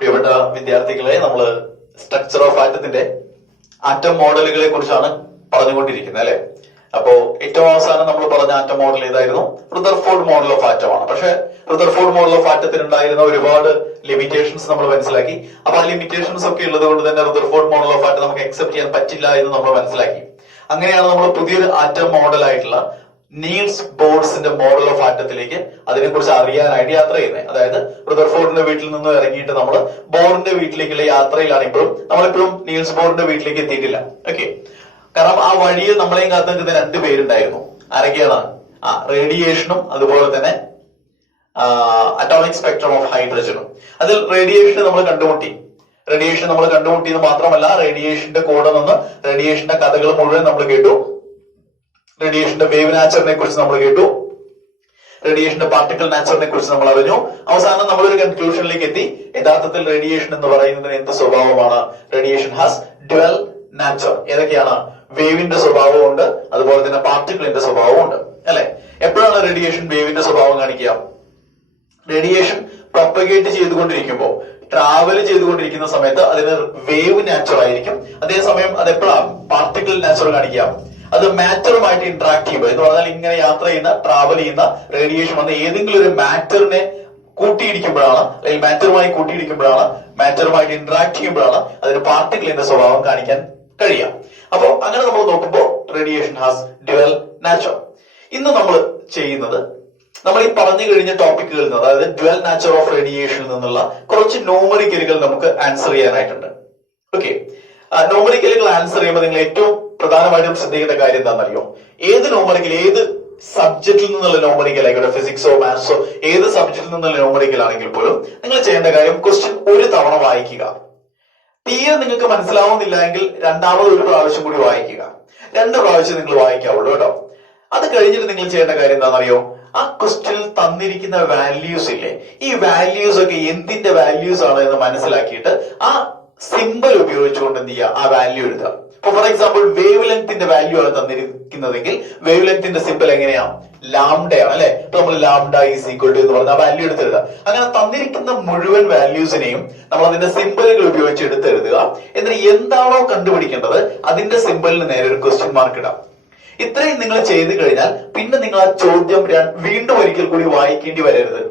പ്രിയപ്പെട്ട വിദ്യാർത്ഥികളെ, നമ്മൾ സ്ട്രക്ചർ ഓഫ് ആറ്റത്തിന്റെ ആറ്റം മോഡലുകളെ കുറിച്ചാണ് പറഞ്ഞുകൊണ്ടിരിക്കുന്നത് അല്ലെ. അപ്പോ ഏറ്റവും അവസാനം നമ്മൾ പറഞ്ഞ ആറ്റം മോഡൽ ഏതായിരുന്നു? റുദർഫോർഡ് മോഡൽ ഓഫ് ആറ്റം ആണ്. പക്ഷെ റുദർഫോർഡ് മോഡൽ ഓഫ് ആറ്റത്തിന് ഉണ്ടായിരുന്ന ഒരുപാട് ലിമിറ്റേഷൻസ് നമ്മൾ മനസ്സിലാക്കി. അപ്പൊ ആ ലിമിറ്റേഷൻസ് ഒക്കെ ഉള്ളത് കൊണ്ട് തന്നെ റുദർഫോർഡ് മോഡൽ ഓഫ് ആറ്റം നമുക്ക് അക്സെപ്റ്റ് ചെയ്യാൻ പറ്റില്ല എന്ന് നമ്മൾ മനസ്സിലാക്കി. അങ്ങനെയാണ് നമ്മൾ പുതിയൊരു ആറ്റം മോഡൽ ആയിട്ടുള്ള നീൽസ് ബോർസിന്റെ മോഡൽ ഓഫ് ആറ്റത്തിലേക്ക് അതിനെക്കുറിച്ച് അറിയാനായിട്ട് യാത്ര ചെയ്യുന്നത്. അതായത് റുദർഫോർഡിന്റെ വീട്ടിൽ നിന്ന് ഇറങ്ങിയിട്ട് നമ്മൾ ബോറിന്റെ വീട്ടിലേക്കുള്ള യാത്രയിലാണ്. നമ്മളിപ്പോഴും നീൽസ് ബോറിന്റെ വീട്ടിലേക്ക് എത്തിയിട്ടില്ല. ഓക്കെ, കാരണം ആ വഴിയിൽ നമ്മളെയും കാത്തു നിൽക്കുന്ന രണ്ട് പേരുണ്ടായിരുന്നു. ആരൊക്കെയാണ്? റേഡിയേഷനും അതുപോലെ തന്നെ അറ്റോമിക് സ്പെക്ട്രം ഓഫ് ഹൈഡ്രജനും. അതിൽ റേഡിയേഷൻ നമ്മൾ കണ്ടുമുട്ടി എന്ന് മാത്രമല്ല, റേഡിയേഷന്റെ കൂടെ നിന്ന് റേഡിയേഷന്റെ കഥകൾ മുഴുവൻ നമ്മൾ കേട്ടു. റേഡിയേഷന്റെ വേവ് നാച്ചറിനെ കുറിച്ച് നമ്മൾ കേട്ടു. റേഡിയേഷന്റെ പാർട്ടിക്കിൾ നാച്ചറിനെ കുറിച്ച് നമ്മൾ അറിഞ്ഞു. അവസാനം നമ്മളൊരു കൺക്ലൂഷനിലേക്ക് എത്തി. യഥാർത്ഥത്തിൽ റേഡിയേഷൻ എന്ന് പറയുന്നതിന് എന്ത് സ്വഭാവമാണ്? Radiation has dual nature. ഏതൊക്കെയാണ്? വേവിന്റെ സ്വഭാവവും ഉണ്ട്, അതുപോലെ തന്നെ പാർട്ടിക്കിളിന്റെ സ്വഭാവവും ഉണ്ട് അല്ലെ. എപ്പോഴാണ് റേഡിയേഷൻ വേവിന്റെ സ്വഭാവം കാണിക്കുക? റേഡിയേഷൻ പ്രൊപ്പഗേറ്റ് ചെയ്തുകൊണ്ടിരിക്കുമ്പോൾ, ട്രാവൽ ചെയ്തുകൊണ്ടിരിക്കുന്ന സമയത്ത് അതിന് വേവ് നാച്ചർ ആയിരിക്കും. അതേസമയം അത് എപ്പോഴാണ് പാർട്ടിക്കിൾ നാച്ചർ കാണിക്കുക? അത് മാറ്ററുമായിട്ട് ഇന്ററാക്ട് ചെയ്യുമ്പോൾ, എന്ന് പറഞ്ഞാൽ ഇങ്ങനെ യാത്ര ചെയ്യുന്ന ട്രാവൽ ചെയ്യുന്ന റേഡിയേഷൻ വന്ന് ഏതെങ്കിലും ഒരു മാറ്ററിനെ കൂട്ടിയിടിക്കുമ്പോഴാണ്, അല്ലെങ്കിൽ മാറ്ററുമായിട്ട് ഇന്ററാക്ട് ചെയ്യുമ്പോഴാണ് അതിന് പാർട്ടിക്കിളിന്റെ സ്വഭാവം കാണിക്കാൻ കഴിയുക. അപ്പോ അങ്ങനെ നമ്മൾ നോക്കുമ്പോൾ റേഡിയേഷൻ ഹാസ് ഡ്യുവൽ നാച്ചർ. ഇന്ന് നമ്മൾ ചെയ്യുന്നത്, നമ്മൾ ഈ പറഞ്ഞു കഴിഞ്ഞ ടോപ്പിക്കുകളിൽ നിന്ന്, അതായത് ഡ്യുവൽ നാച്ചർ ഓഫ് റേഡിയേഷനിൽ നിന്നുള്ള കുറച്ച് ന്യൂമറിക്കലുകൾ നമുക്ക് ആൻസർ ചെയ്യാനായിട്ടുണ്ട്. ഓക്കെ, ന്യൂമറിക്കലുകൾ ആൻസർ ചെയ്യുമ്പോൾ നിങ്ങൾ ഏറ്റവും പ്രധാനമായിട്ടും ശ്രദ്ധിക്കേണ്ട കാര്യം എന്താണെന്നറിയോ? ഏത് ന്യൂമറിക്കൽ, ഏത് സബ്ജക്റ്റിൽ നിന്നുള്ള ന്യൂമറിക്കൽ ആയിക്കോട്ടെ, ഫിസിക്സോ മാത്സോ ഏത് സബ്ജക്റ്റിൽ നിന്നുള്ള ന്യൂമറിക്കൽ ആണെങ്കിൽ പോലും നിങ്ങൾ ചെയ്യേണ്ട കാര്യം ക്വസ്റ്റ്യൻ ഒരു തവണ വായിക്കുക. തീരെ നിങ്ങൾക്ക് മനസ്സിലാവുന്നില്ല എങ്കിൽ രണ്ടാമത് ഒരു പ്രാവശ്യം കൂടി വായിക്കുക. 2 പ്രാവശ്യം നിങ്ങൾ വായിക്കാവുള്ളൂ കേട്ടോ. അത് കഴിഞ്ഞിട്ട് നിങ്ങൾ ചെയ്യേണ്ട കാര്യം എന്താണെന്നറിയോ? ആ ക്വസ്റ്റ്യനിൽ തന്നിരിക്കുന്ന വാല്യൂസ് ഇല്ലേ, ഈ വാല്യൂസ് ഒക്കെ എന്തിന്റെ വാല്യൂസ് ആണ് എന്ന് മനസ്സിലാക്കിയിട്ട് ആ സിമ്പിൾ ഉപയോഗിച്ചുകൊണ്ട് എന്ത് ചെയ്യുക? ആ വാല്യൂ എഴുതുക. ഇപ്പൊ ഫോർ എക്സാമ്പിൾ വേവ് ലെങ്ത്തിന്റെ വാല്യൂ ആണ് തന്നിരിക്കുന്നതെങ്കിൽ വേവ് ലെങ്ത്തിന്റെ സിമ്പിൾ എങ്ങനെയാണ്? ലാംഡയാണ് അല്ലെ. ഇപ്പൊ നമ്മൾ ലാംഡ ഈസ് ഈക്വൽ ടു എന്ന് പറഞ്ഞ ആ വാല്യൂ എടുത്തെഴുതുക. അങ്ങനെ തന്നിരിക്കുന്ന മുഴുവൻ വാല്യൂസിനെയും നമ്മൾ അതിന്റെ സിമ്പിളുകൾ ഉപയോഗിച്ച് എടുത്തെഴുതുക. എന്നിട്ട് എന്താണോ കണ്ടുപിടിക്കേണ്ടത് അതിന്റെ സിമ്പിളിന് നേരെ ഒരു ക്വസ്റ്റ്യൻ മാർക്ക് ഇടാം. ഇത്രയും നിങ്ങൾ ചെയ്തു കഴിഞ്ഞാൽ പിന്നെ നിങ്ങൾ ആ ചോദ്യം വീണ്ടും ഒരിക്കൽ കൂടി വായിക്കേണ്ടി വരരുത്.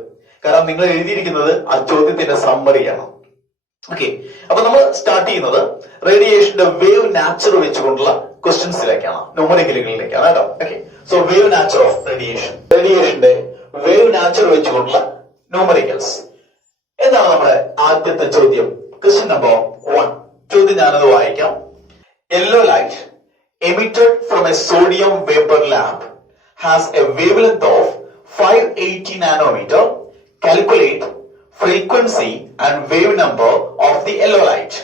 കാരണം നിങ്ങൾ എഴുതിയിരിക്കുന്നത് ആ ചോദ്യത്തിന്റെ സമ്മറിയാണ്. ഓക്കെ, അപ്പൊ നമ്മൾ സ്റ്റാർട്ട് ചെയ്യുന്നത് റേഡിയേഷന്റെ വേവ് നാച്ചർ വെച്ചുകൊണ്ടുള്ള ക്വസ്റ്റ്യൻസിലേക്കാണ്, ന്യൂമറിക്കലുകളിലേക്കാണ് കേട്ടോ. Okay, so wave nature of റേഡിയേഷന്റെ വേവ് നാച്ചർ വെച്ചുകൊണ്ടുള്ള ന്യൂമറിക്കൽസ്. എന്താണ് നമ്മുടെ ആദ്യത്തെ ചോദ്യം? Question number 1. ചോദ്യം ഞാനത് വായിക്കാം. Yellow light emitted from a sodium vapor lamp has a wavelength of 580 nanometer. Calculate frequency and wave number of the yellow light.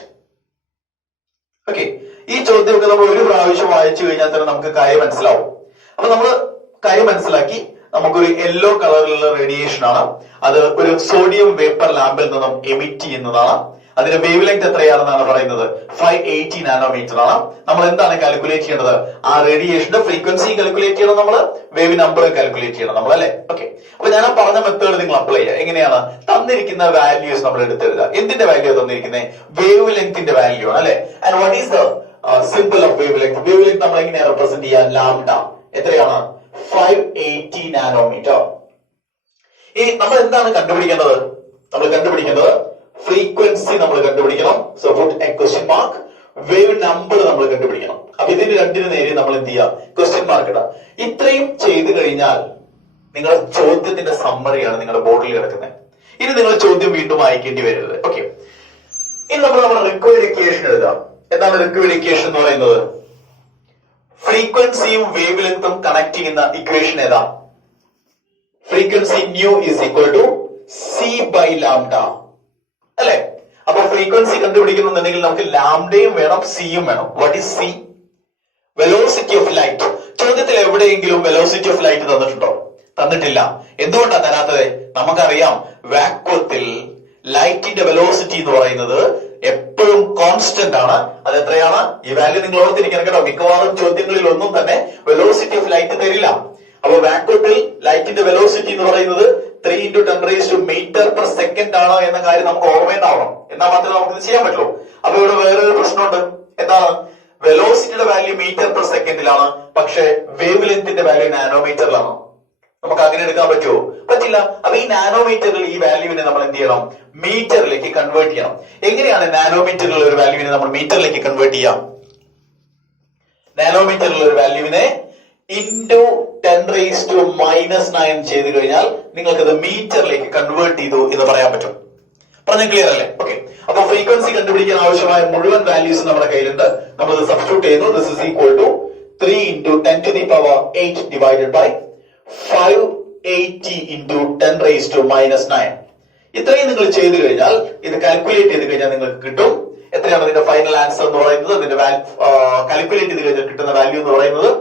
Okay, ഈ ചോദ്യമൊക്കെ നമ്മൾ ഒരു പ്രാവശ്യം വായിച്ചു കഴിഞ്ഞാൽ തന്നെ നമുക്ക് കാര്യം മനസ്സിലാവും. അപ്പൊ നമ്മൾ കാര്യം മനസ്സിലാക്കി. നമുക്കൊരു യെല്ലോ കളറിലുള്ള റേഡിയേഷൻ ആണ്. അത് ഒരു സോഡിയം വേപ്പർ ലാമ്പിൽ നിന്നും എമിറ്റ് ചെയ്യുന്നതാണ്. അതിന്റെ വേവ് ലെങ്ത് എത്രയാണെന്നാണ് പറയുന്നത്? 580 നാനോമീറ്റർ ആണ്. നമ്മൾ എന്താണ് കാൽക്കുലേറ്റ് ചെയ്യേണ്ടത്? ആ റേഡിയേഷന്റെ ഫ്രീക്വൻസി കാൽക്കുലേറ്റ് ചെയ്യണം, നമ്മൾ വേവ് നമ്പർ കാൽക്കുലേറ്റ് ചെയ്യണം നമ്മൾ അല്ലെ. ഓക്കെ, അപ്പൊ ഞാൻ പറഞ്ഞ മെത്തേഡ് നിങ്ങൾ അപ്ലൈ ചെയ്യുക. എങ്ങനെയാണ്? തന്നിരിക്കുന്ന വാല്യൂസ് നമ്മൾ എടുത്തെഴുതുക. എന്തിന്റെ വാല്യൂ തന്നിരിക്കുന്നത്? വേവ് ലെങ്ത്തിന്റെ വാല്യൂ ആണ് അല്ലെ. And what is the simple of wave length? Wave length നമ്മൾ എങ്ങനെയാണ് റെപ്രസെന്റ് ചെയ്യുക? ലാംഡ. എത്രയാണ്? 580 നാനോമീറ്റർ. ഈ നമ്മൾ എന്താണ് കണ്ടുപിടിക്കേണ്ടത്? ഫ്രീക്വൻസി നമ്മൾ കണ്ടുപിടിക്കണം. So put a question mark. Wave number നമ്മൾ കണ്ടുപിടിക്കണം. അപ്പൊ ഇതിന് രണ്ടിന് നേരെ നമ്മൾ എന്ത് ചെയ്യുക? ക്വസ്റ്റ്യൻ മാർക്ക് ഇടാം. ഇത്രയും ചെയ്തു കഴിഞ്ഞാൽ നിങ്ങളുടെ ചോദ്യത്തിന്റെ സമ്മറിയാണ് നിങ്ങളുടെ ബോർഡിൽ കിടക്കുന്നത്. ഇനി നിങ്ങൾ ചോദ്യം വീണ്ടും വായിക്കേണ്ടി വരരുത്. ഓക്കെ, ഇനി നമ്മൾ റിക്വയർഡ് ഇക്വേഷൻ എഴുതാം. എന്താണ് റിക്വയർഡ് ഇക്വേഷൻ എന്ന് പറയുന്നത്? ഫ്രീക്വൻസിയും വേവ് ലെങ്തും കണക്ട് ചെയ്യുന്ന ഇക്വേഷൻ ഏതാ? Frequency nu is equal to c by lambda അല്ലെ. അപ്പൊ ഫ്രീക്വൻസി കണ്ടുപിടിക്കുന്നുണ്ടെങ്കിൽ നമുക്ക് ലാംഡയും വേണം, സിയും വേണം. What is C? Velocity of light. ചോദ്യത്തിൽ എവിടെയെങ്കിലും വെലോസിറ്റി ഓഫ് ലൈറ്റ് തന്നിട്ടുണ്ടോ? തന്നിട്ടില്ല. എന്തുകൊണ്ടാണ് തരാത്തത്? നമുക്കറിയാം, വാക്വത്തിൽ ലൈറ്റിന്റെ വെലോസിറ്റി എന്ന് പറയുന്നത് എപ്പോഴും കോൺസ്റ്റന്റ് ആണ്. അത് എത്രയാണ്? ഈ വാല്യൂ നിങ്ങൾ ഓർത്തിരിക്കണം കേട്ടോ. മിക്കവാറും ചോദ്യങ്ങളിൽ ഒന്നും തന്നെ വെലോസിറ്റി ഓഫ് ലൈറ്റ് തരില്ല. അപ്പൊ വാക്വത്തിൽ ലൈറ്റിന്റെ വെലോസിറ്റി എന്ന് പറയുന്നത് 3 into 10 raised to meter per second ആണ് എന്ന കാര്യം നമുക്ക് ഓർമ്മയുണ്ടാവണം. എന്നാൽ മാത്രമേ നമുക്ക് ഇത് ചെയ്യാൻ പറ്റുള്ളൂ. അപ്പൊ ഇവിടെ വേറൊരു പ്രശ്നമുണ്ട്. എന്താണ്? വെലോസിറ്റിയുടെ വാല്യൂ മീറ്റർ പെർ സെക്കൻഡിലാണ്, പക്ഷെ വേവ് ലെങ്ത്തിന്റെ വാല്യൂ നാനോമീറ്ററിലാണ്. നമുക്ക് അങ്ങനെ എടുക്കാൻ പറ്റുമോ? പറ്റില്ല. അപ്പൊ ഈ നാനോമീറ്ററിൽ ഈ വാല്യൂവിനെ നമ്മൾ എന്ത് ചെയ്യണം? മീറ്ററിലേക്ക് കൺവേർട്ട് ചെയ്യണം. എങ്ങനെയാണ് നാനോമീറ്ററിലുള്ള ഒരു വാല്യൂവിനെ നമ്മൾ മീറ്ററിലേക്ക് കൺവേർട്ട് ചെയ്യാം? നാനോമീറ്ററിലുള്ള ഒരു വാല്യൂവിനെ ഇൻറ്റു 10⁻⁻9 ചെയ്ത് കഴിഞ്ഞാൽ നിങ്ങൾക്കത് മീറ്ററിലേക്ക് കൺവേർട്ട് ചെയ്തു എന്ന് പറയാൻ പറ്റും. പറഞ്ഞ ക്ലിയർ അല്ലേ? ഓക്കെ. അപ്പൊ ഫ്രീക്വൻസി കണ്ടുപിടിക്കാൻ ആവശ്യമായ മുഴുവൻ വാല്യൂസ് നമ്മുടെ കയ്യിലുണ്ട്. നമ്മൾ സബ്സ്റ്റിറ്റ്യൂട്ട് ചെയ്യുന്നു. This is equal to 3 into 10⁸ divided by 580 into 10⁻⁻9. ഇത്രയും നിങ്ങൾ ചെയ്തു കഴിഞ്ഞാൽ, ഇത് കാൽക്കുലേറ്റ് ചെയ്ത് കഴിഞ്ഞാൽ നിങ്ങൾക്ക് കിട്ടും. എത്രയാണ് ഇതിന്റെ ഫൈനൽ ആൻസർ എന്ന് പറയുന്നത്? ഇതിന്റെ കാൽക്കുലേറ്റ് ചെയ്ത് കഴിഞ്ഞാൽ കിട്ടുന്ന വാല്യൂ എന്ന് പറയുന്നത്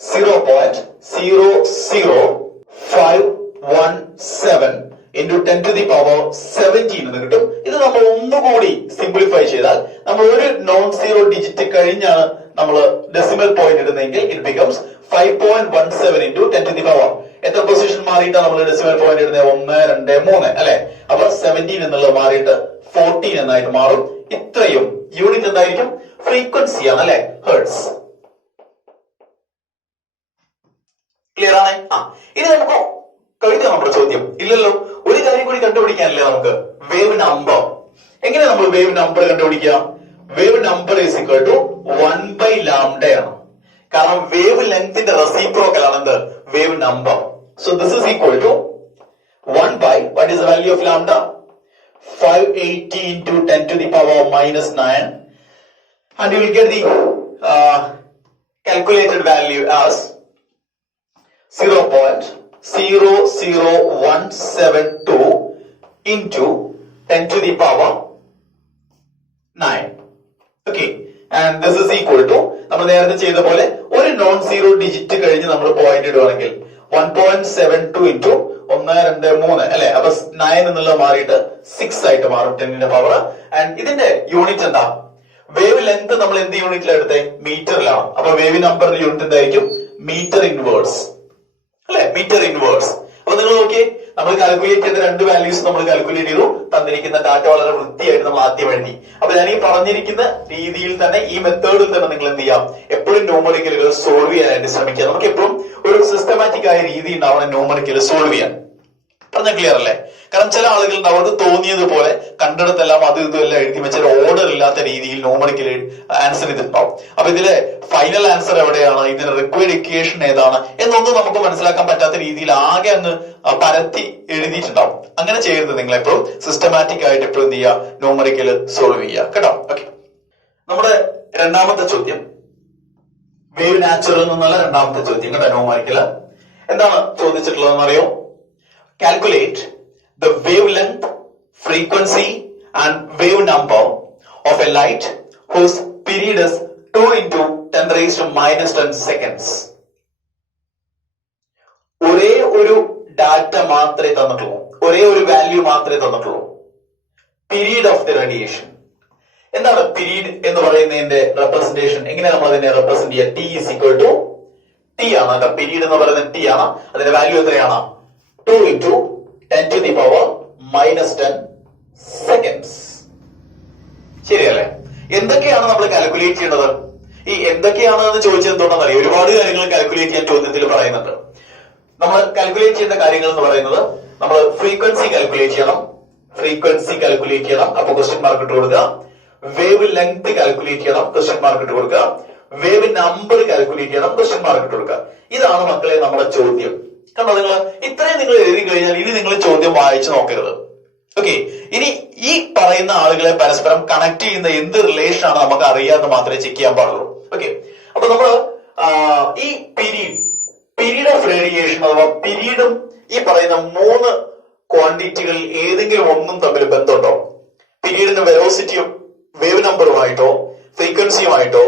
0.00517 into 10⁻17 എന്ന് കിട്ടും. ഇത് നമ്മൾ ഒന്നുകൂടി സിംപ്ലിഫൈ ചെയ്താൽ, നമ്മൾ ഒരു നോൺ സീറോ ഡിജിറ്റ് കഴിഞ്ഞാണ് നമ്മൾ ഡെസിമൽ പോയിന്റ് ഇടുന്നെങ്കിൽ ഇറ്റ് ബിക്കംസ് 5.17 into 10⁻. എത്ര പൊസിഷൻ മാറിയിട്ടാണ് നമ്മൾ ഡെസിമൽ പോയിന്റ് ഇടുന്നത്? 1, 2, 3 അല്ലെ? അപ്പൊ 17 എന്നുള്ളത് മാറിയിട്ട് 14 എന്നായിട്ട് മാറും. ഇത്രയും യൂണിറ്റ് എന്തായിരിക്കും? ഫ്രീക്വൻസി ആണ് അല്ലെ? ഹെർട്സ്. ക്ലിയർ ആണ്? ഇനി നമുക്ക് കഴിഞ്ഞ നമ്മുടെ ചോദ്യം ഇല്ലല്ലോ. ഒരു കാര്യം കൂടി കണ്ടുപിടിക്കാനല്ലേ നമുക്ക്? Wave number. എങ്ങനെ നമ്മൾ വേവ് നമ്പർ കണ്ടുപിടിക്കാം? Wave number is equal to 1/λ ആണ്. കാരണം വേവ് ലെങ്ത്തിന്റെ റെസിപ്രോക്കൽ ആണ് എന്ത്? Wave number. So this is equal to 1/, what is the value of lambda? 580 into 10⁻⁻9, and you will get the calculated value as 0.00172 into 10⁻9. Okay, and this is equal to നമ്മൾ നേരത്തെ ചെയ്ത പോലെ ഒരു non zero digit കഴിഞ്ഞ് നമ്മൾ point ഇടുവാണെങ്കിൽ 1.72 into 1, 2, 3 അല്ലെ? അപ്പൊ 9 എന്നുള്ളത് മാറിയിട്ട് 6 ആയിട്ട് മാറും 10ന്റെ പവർ. ആൻഡ് ഇതിന്റെ യൂണിറ്റ് എന്താ? വേവ് ലെങ്ത് നമ്മൾ എന്ത് യൂണിറ്റിലാണ് എടുത്തത്? മീറ്ററിലാണ്. അപ്പൊ വേവ് നമ്പറിന്റെ യൂണിറ്റ് എന്തായിരിക്കും? മീറ്റർ ഇൻവേഴ്സ് അല്ലെ? Metre inverse. അപ്പൊ നിങ്ങൾ നോക്കിയേ, നമ്മൾ കാൽക്കുലേറ്റ് ചെയ്ത രണ്ട് വാല്യൂസ് നമ്മൾ കാൽക്കുലേറ്റ് ചെയ്തു. തന്നിരിക്കുന്ന ഡാറ്റ വളരെ വൃത്തിയായിട്ട് നമ്മൾ ആദ്യം എഴുതി. അപ്പൊ ഞാൻ ഈ പറഞ്ഞിരിക്കുന്ന രീതിയിൽ തന്നെ, ഈ മെത്തേഡിൽ തന്നെ നിങ്ങൾ എന്ത് ചെയ്യാം? എപ്പോഴും ന്യൂമറിക്കലുകൾ സോൾവ് ചെയ്യാനായിട്ട് ശ്രമിക്കുക. നമുക്ക് എപ്പോഴും ഒരു സിസ്റ്റമാറ്റിക് ആയ രീതി ഉണ്ടാവണം ന്യൂമറിക്കൽ സോൾവ് ചെയ്യാൻ. പറഞ്ഞ ക്ലിയർ അല്ലേ? കാരണം ചില ആളുകളുണ്ട്, അവർക്ക് തോന്നിയതുപോലെ കണ്ടിടത്തെല്ലാം അത് ഇതെല്ലാം എഴുതി വെച്ചാൽ ഓർഡർ ഇല്ലാത്ത രീതിയിൽ ന്യൂമറിക്കൽ ആൻസർ ചെയ്തിട്ടുണ്ടാവും. അപ്പൊ ഇതിലെ ഫൈനൽ ആൻസർ എവിടെയാണ്, ഇതിന് റിക്വയർഡ് ഇക്വേഷൻ ഏതാണ് എന്നൊന്നും നമുക്ക് മനസ്സിലാക്കാൻ പറ്റാത്ത രീതിയിൽ ആകെ അങ്ങ് പരത്തി എഴുതിയിട്ടുണ്ടാവും. അങ്ങനെ ചെയ്യരുത്. നിങ്ങൾ എപ്പോഴും സിസ്റ്റമാറ്റിക് ആയിട്ട് എപ്പോഴും എന്ത് ചെയ്യുക? ന്യൂമറിക്കൽ സോൾവ് ചെയ്യുക കേട്ടോ. ഓക്കെ, നമ്മുടെ രണ്ടാമത്തെ ചോദ്യം വേവ് നാച്ചുറൽ നിന്നുള്ള രണ്ടാമത്തെ ചോദ്യം കേട്ടോ. ന്യൂമറിക്കൽ എന്താണ് ചോദിച്ചിട്ടുള്ളതെന്ന് അറിയോ? Calculate the wavelength, frequency and wave number of a light whose period is 2 into 10⁻⁻10 seconds. ഒരേ ഒരു ഡാറ്റ മാത്രമേ തന്നിട്ടുള്ളൂ, ഒരേ ഒരു വാല്യൂ മാത്രമേ തന്നിട്ടുള്ളൂ. Period of the radiation. എന്താണ് പീരീഡ് എന്ന് പറയുന്നതിന്റെ റെപ്രസെന്റേഷൻ? എങ്ങനെ നമ്മൾ അതിനെ റെപ്രസെന്റ് ചെയ്യുക? T is equal to T ആണ് കേട്ടോ. പീരീഡ് എന്ന് പറയുന്നത് ടി ആണ്. അതിന്റെ വാല്യൂ എത്രയാണ്? 2 into 10⁻⁻10 seconds. ശരിയല്ലേ? എന്തൊക്കെയാണ് നമ്മൾ കാൽക്കുലേറ്റ് ചെയ്യേണ്ടത്? ഈ എന്തൊക്കെയാണ് എന്ന് ചോദിച്ചത് എന്തുകൊണ്ടാണെന്ന് അറിയാം? ഒരുപാട് കാര്യങ്ങൾ കാൽക്കുലേറ്റ് ചെയ്യാൻ ചോദ്യത്തിൽ പറയുന്നുണ്ട്. നമ്മൾ കാൽക്കുലേറ്റ് ചെയ്യേണ്ട കാര്യങ്ങൾ എന്ന് പറയുന്നത്, നമ്മൾ ഫ്രീക്വൻസി കാൽക്കുലേറ്റ് ചെയ്യണം. ഫ്രീക്വൻസി കാൽക്കുലേറ്റ് ചെയ്യണം, അപ്പൊ ക്വസ്റ്റ്യൻ മാർക്ക് ഇട്ട് കൊടുക്കുക. വേവ് ലെങ്ത് കാൽക്കുലേറ്റ് ചെയ്യണം, ക്വസ്റ്റ്യൻ മാർക്ക് ഇട്ട് കൊടുക്കുക. വേവ് നമ്പർ കാൽക്കുലേറ്റ് ചെയ്യണം, ക്വസ്റ്റ്യൻ മാർക്ക് ഇട്ട് കൊടുക്കുക. ഇതാണ് മക്കളെ നമ്മുടെ ചോദ്യം. കണ്ടോ? നിങ്ങൾ ഇത്രയും നിങ്ങൾ എഴുതി കഴിഞ്ഞാൽ ഇനി നിങ്ങൾ ചോദ്യം വായിച്ചു നോക്കരുത്. ഓക്കെ, ഇനി ഈ പറയുന്ന ആളുകളെ പരസ്പരം കണക്ട് ചെയ്യുന്ന എന്ത് റിലേഷൻ ആണ് നമുക്ക് അറിയാമെന്ന് മാത്രമേ ചെക്ക് ചെയ്യാൻ പാടുള്ളൂ. ഓക്കെ, അപ്പൊ നമ്മൾ ഈ പീരീഡ് ഓഫ് റേഡിയേഷൻ അഥവാ പീരീഡും ഈ പറയുന്ന മൂന്ന് ക്വാണ്ടിറ്റികൾ ഏതെങ്കിലും ഒന്നും തമ്മിൽ ബന്ധമുണ്ടോ? പീരീഡിന്റെ വെലോസിറ്റിയും വേവ് നമ്പറുമായിട്ടോ ഫ്രീക്വൻസിയുമായിട്ടോ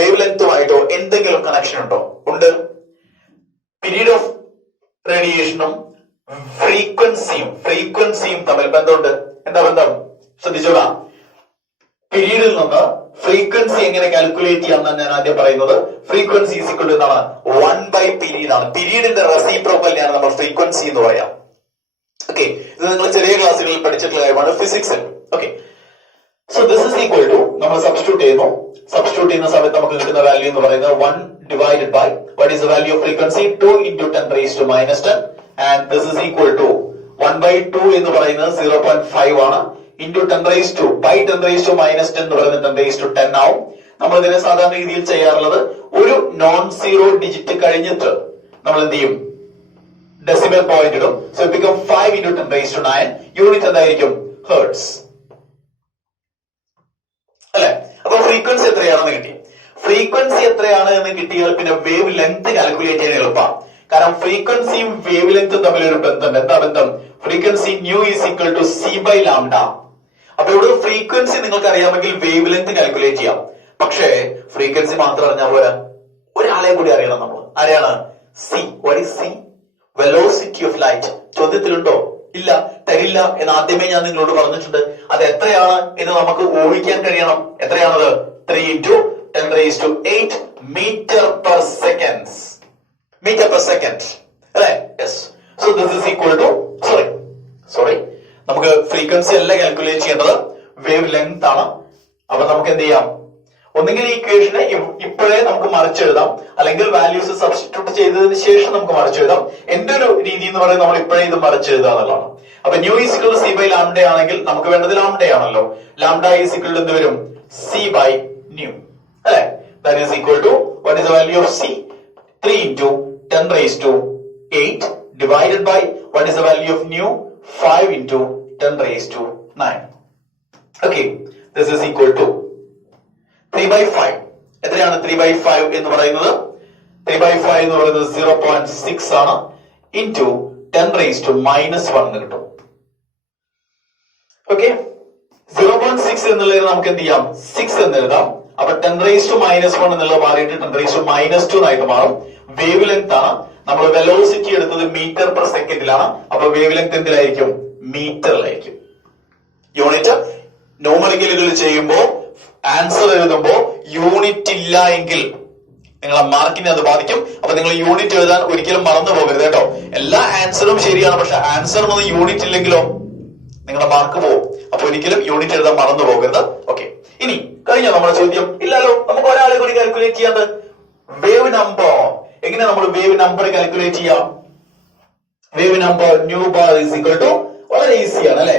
വേവ് ലെങ്തുമായിട്ടോ എന്തെങ്കിലും കണക്ഷൻ ഉണ്ടോ? ഉണ്ട്. പീരീഡ് ഓഫ് റേഡിയേഷനും ഫ്രീക്വൻസിയും തമ്മിൽ ബന്ധമുണ്ട്. എന്താ ബന്ധം? ശ്രദ്ധിച്ചോളാം. പീരീഡിൽ നിന്ന് ഫ്രീക്വൻസി എങ്ങനെ കാൽക്കുലേറ്റ് ചെയ്യാമെന്നാണ് ഞാൻ ആദ്യം പറയുന്നത്. ഫ്രീക്വൻസി ഈസ് ഈക്വൽ ടു എന്താണ്? 1/പീരീഡ് ആണ്. പീരീഡിന്റെ റെസിപ്രോക്കലിനെയാണ് നമ്മൾ ഫ്രീക്വൻസി എന്ന് പറയാം. ഓക്കെ, ഇത് നിങ്ങൾ ചെറിയ ക്ലാസ്സുകളിൽ പഠിച്ചിട്ടുള്ള കാര്യമാണ് ഫിസിക്സിൽ. Okay, so this is equal to നമ്മൾ സബ്സ്റ്റിറ്റ്യൂട്ട് ചെയ്യുന്നു. സബ്സ്റ്റിറ്റ്യൂട്ട് ചെയ്യുന്ന സമയത്ത് നമുക്ക് കിട്ടുന്ന വാല്യൂ എന്ന് പറയുന്നത് 1 divided by what is the value of frequency 2 into 10 raised to -10 and this is equal to 1/2 എന്ന് പറയുന്നത് 0.5 ആണ് into 10 raised to by 10 raised to -10 എന്ന് പറയുന്നത് 10 raised to 10 ആവും. നമ്മൾ ഇതിനെ സാധാരണ രീതിയിൽ ചെയ്യാറുള്ളത് ഒരു നോൺ സീറോ ഡിജിറ്റ് കഴിഞ്ഞിട്ട് നമ്മൾ എന്ത് ചെയ്യും, ഡെസിമൽ പോയിന്റ് ഇടും. So it become 5 into 10 raised to 9. Unit എന്തായിരിക്കും, ഹെർട്സ് അല്ലെ. അപ്പൊ ഫ്രീക്വൻസി എത്രയാണെന്ന് കിട്ടി. ഫ്രീക്വൻസി എത്രയാണ് എന്ന് കിട്ടിയാൽ പിന്നെ വേവ് ലെങ്ത് കാൽക്കുലേറ്റ് ചെയ്യാൻ എളുപ്പമാണ്. കാരണം ഫ്രീക്വൻസിയും വേവ് ലെങ്തും തമ്മിൽ ഒരു ബന്ധമുണ്ട്. എന്താ ബന്ധം? Frequency nu is equal to c/λ. അപ്പൊ ഇവിടെ ഫ്രീക്വൻസി നിങ്ങൾക്ക് അറിയാമെങ്കിൽ വേവ് ലെങ്ത് കാൽക്കുലേറ്റ് ചെയ്യാം. പക്ഷേ ഫ്രീക്വൻസി മാത്രം അറിഞ്ഞാൽ പോരാ, ഒരാളെ കൂടി അറിയണം നമ്മൾ. ആരെയാണ്? C. What is C? Velocity of light. ചോദ്യത്തിലുണ്ടോ? ഇല്ല, തരില്ല എന്ന് ആദ്യമേ ഞാൻ നിങ്ങളോട് പറഞ്ഞിട്ടുണ്ട്. അത് എത്രയാണ് എന്ന് നമുക്ക് ഊഹിക്കാൻ കഴിയണം. എത്രയാണത്? 3 into 10 raised to 8 meter per second. Meter per second. അല്ലേ? Yes. So this is equal to sorry. നമുക്ക് ഫ്രീക്വൻസി അല്ല കാൽക്കുലേറ്റ് ചെയ്യേണ്ടത്, വേവ് ലെങ്ത് ആണ്. അപ്പൊ നമുക്ക് എന്ത് ചെയ്യാം, ഒന്നുകിൽ ഈ ഇക്വേഷനെ ഇപ്പോഴേ നമുക്ക് മറിച്ചെഴുതാം, അല്ലെങ്കിൽ വാല്യൂസ് സബ്സ്റ്റിറ്റ്യൂട്ട് ചെയ്തതിന് ശേഷം നമുക്ക് മറിച്ചെഴുതാം. എന്റെ ഒരു രീതി എന്ന് പറയുന്നത് നമ്മൾ ഇപ്പോഴേ ഇത് മറിച്ചെഴുതുക എന്നുള്ളതാണ്. അപ്പൊ new is equal to c/λ ആണെങ്കിൽ നമുക്ക് വേണ്ടത് ലാംഡ ആണല്ലോ. ലാംഡ ഈസ് ഇക്വൽ ടു എന്ത് വരും? c/ν അല്ലെ. That is equal to what is the value of c? 3 into 10 raised to 8 divided by what is the value of ν? 5 into 10 raised to 9. Okay, this is equal to 3/5. എത്രയാണ് 3/5 എന്ന് പറയുന്നത്? 3/5 എന്ന് പറയുന്നത് 0.6 ആണ് into 10 raised to -1 എന്ന് കിട്ടും. Okay, 0.6 എന്നുള്ളത് നമുക്ക് എന്ത് ചെയ്യാം, 6 എന്ന് എഴുതാം. അപ്പൊ 10 raised to -1 എന്നുള്ളത് മാറിയിട്ട് 10 raised to -2 എന്നായിട്ട് മാറും. വേവ് ലെങ്ത് ആണ്. നമ്മൾ വെലോസിറ്റി എടുത്തത് മീറ്റർ പെർ സെക്കൻഡിലാണ്. അപ്പൊ വേവ് ലെങ്ത് എന്തിലായിരിക്കും? മീറ്ററിലായിരിക്കും. യൂണിറ്റ് ന്യൂമറിക്കലുകൾ ചെയ്യുമ്പോ ആൻസർ എഴുതുമ്പോ യൂണിറ്റ് ഇല്ല എങ്കിൽ നിങ്ങളെ മാർക്കിനെ അത് ബാധിക്കും. അപ്പൊ നിങ്ങൾ യൂണിറ്റ് എഴുതാൻ ഒരിക്കലും മറന്നു പോകരുത് കേട്ടോ. എല്ലാ ആൻസറും ശരിയാണ്, പക്ഷെ ആൻസറിനൊന്നും യൂണിറ്റ് ഇല്ലെങ്കിലോ നിങ്ങളുടെ മാർക്ക് പോകും. അപ്പൊ ഒരിക്കലും യൂണിറ്റ് എഴുതാൻ മറന്നു പോകരുത്. ഓക്കെ, ഇനി കഴിഞ്ഞോ നമ്മുടെ ചോദ്യം? ഇല്ലല്ലോ, നമുക്ക് ഒരാളെ കൂടി കാൽക്കുലേറ്റ് ചെയ്യാണ്ട്. Wave number. എങ്ങനെ നമ്മൾ വേവ് നമ്പർ കാൽക്കുലേറ്റ് ചെയ്യാം? Wave number nu bar is equal to, വളരെ ഈസിയാണ് അല്ലെ,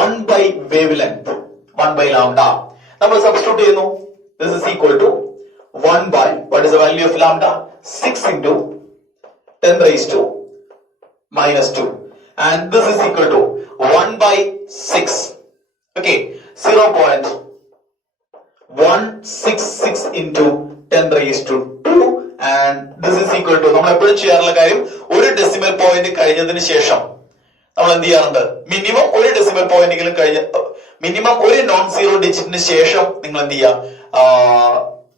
1/വേവ് ലെങ്ത് 1/λ. നമ്മൾ സബ്സ്റ്റിറ്റ്യൂട്ട് ചെയ്യുന്നു. This is equal to 1/, what is the value of lambda? 6 into 10 raised to -2 and this is equal to 1/6. Okay, 0.166 into 10 raised to 2 and this is equal to, നമ്മൾ എപ്പോഴും ചെയ്യാറുള്ള കാര്യം, ഒരു ഡെസിമൽ പോയിന്റ് കഴിഞ്ഞതിന് ശേഷം നമ്മൾ എന്ത് ചെയ്യാറുണ്ട്, മിനിമം ഒരു ഡെസിമൽ പോയിന്റെങ്കിലും മിനിമം ഒരു നോൺ സീറോ ഡിജിറ്റിന് ശേഷം നിങ്ങൾ എന്ത് ചെയ്യുക,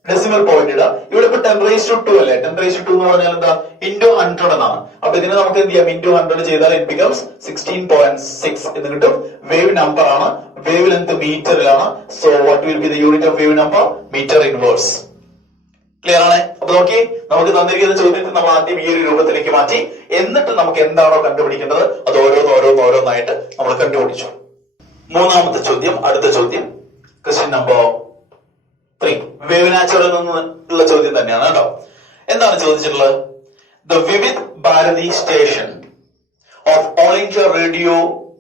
ഡെസിമൽ പോയിന്റ് ഇടുക. ഇവിടെ ഇപ്പൊ 10 raised to 2 അല്ലെ, 10 raised to 2 എന്ന് പറഞ്ഞാൽ എന്താ, into 100 എന്നാണ്. അപ്പൊ ഇതിനെ നമുക്ക് എന്ത് ചെയ്യാം, into 100 ചെയ്താൽ it becomes 16.6 എന്ന് കിട്ടും. വേവ് നമ്പർ ആണ്, വേവ് ലെങ്ത് മീറ്ററിലാണ്. So what will be the unit of wave number? Metre inverse. Clear ആണ്? അപ്പൊ നോക്കി, നമുക്ക് തന്നിരിക്കുന്ന ചോദ്യത്തിൽ നമ്മൾ ആദ്യം ഈ ഒരു രൂപത്തിലേക്ക് മാറ്റി, എന്നിട്ട് നമുക്ക് എന്താണോ കണ്ടുപിടിക്കേണ്ടത് അത് ഓരോന്നായിട്ട് നമ്മൾ കണ്ടുപിടിച്ചു. മൂന്നാമത്തെ ചോദ്യം, അടുത്ത ചോദ്യം, ക്വസ്റ്റ്യൻ നമ്പർ 3. വേവ് നാച്ചുറൽ നിന്നുള്ള ചോദ്യം തന്നെയാണ് കേട്ടോ. എന്താണ് ചോദിച്ചിട്ടുള്ളത്? The Vivid Bharati station of All India Radio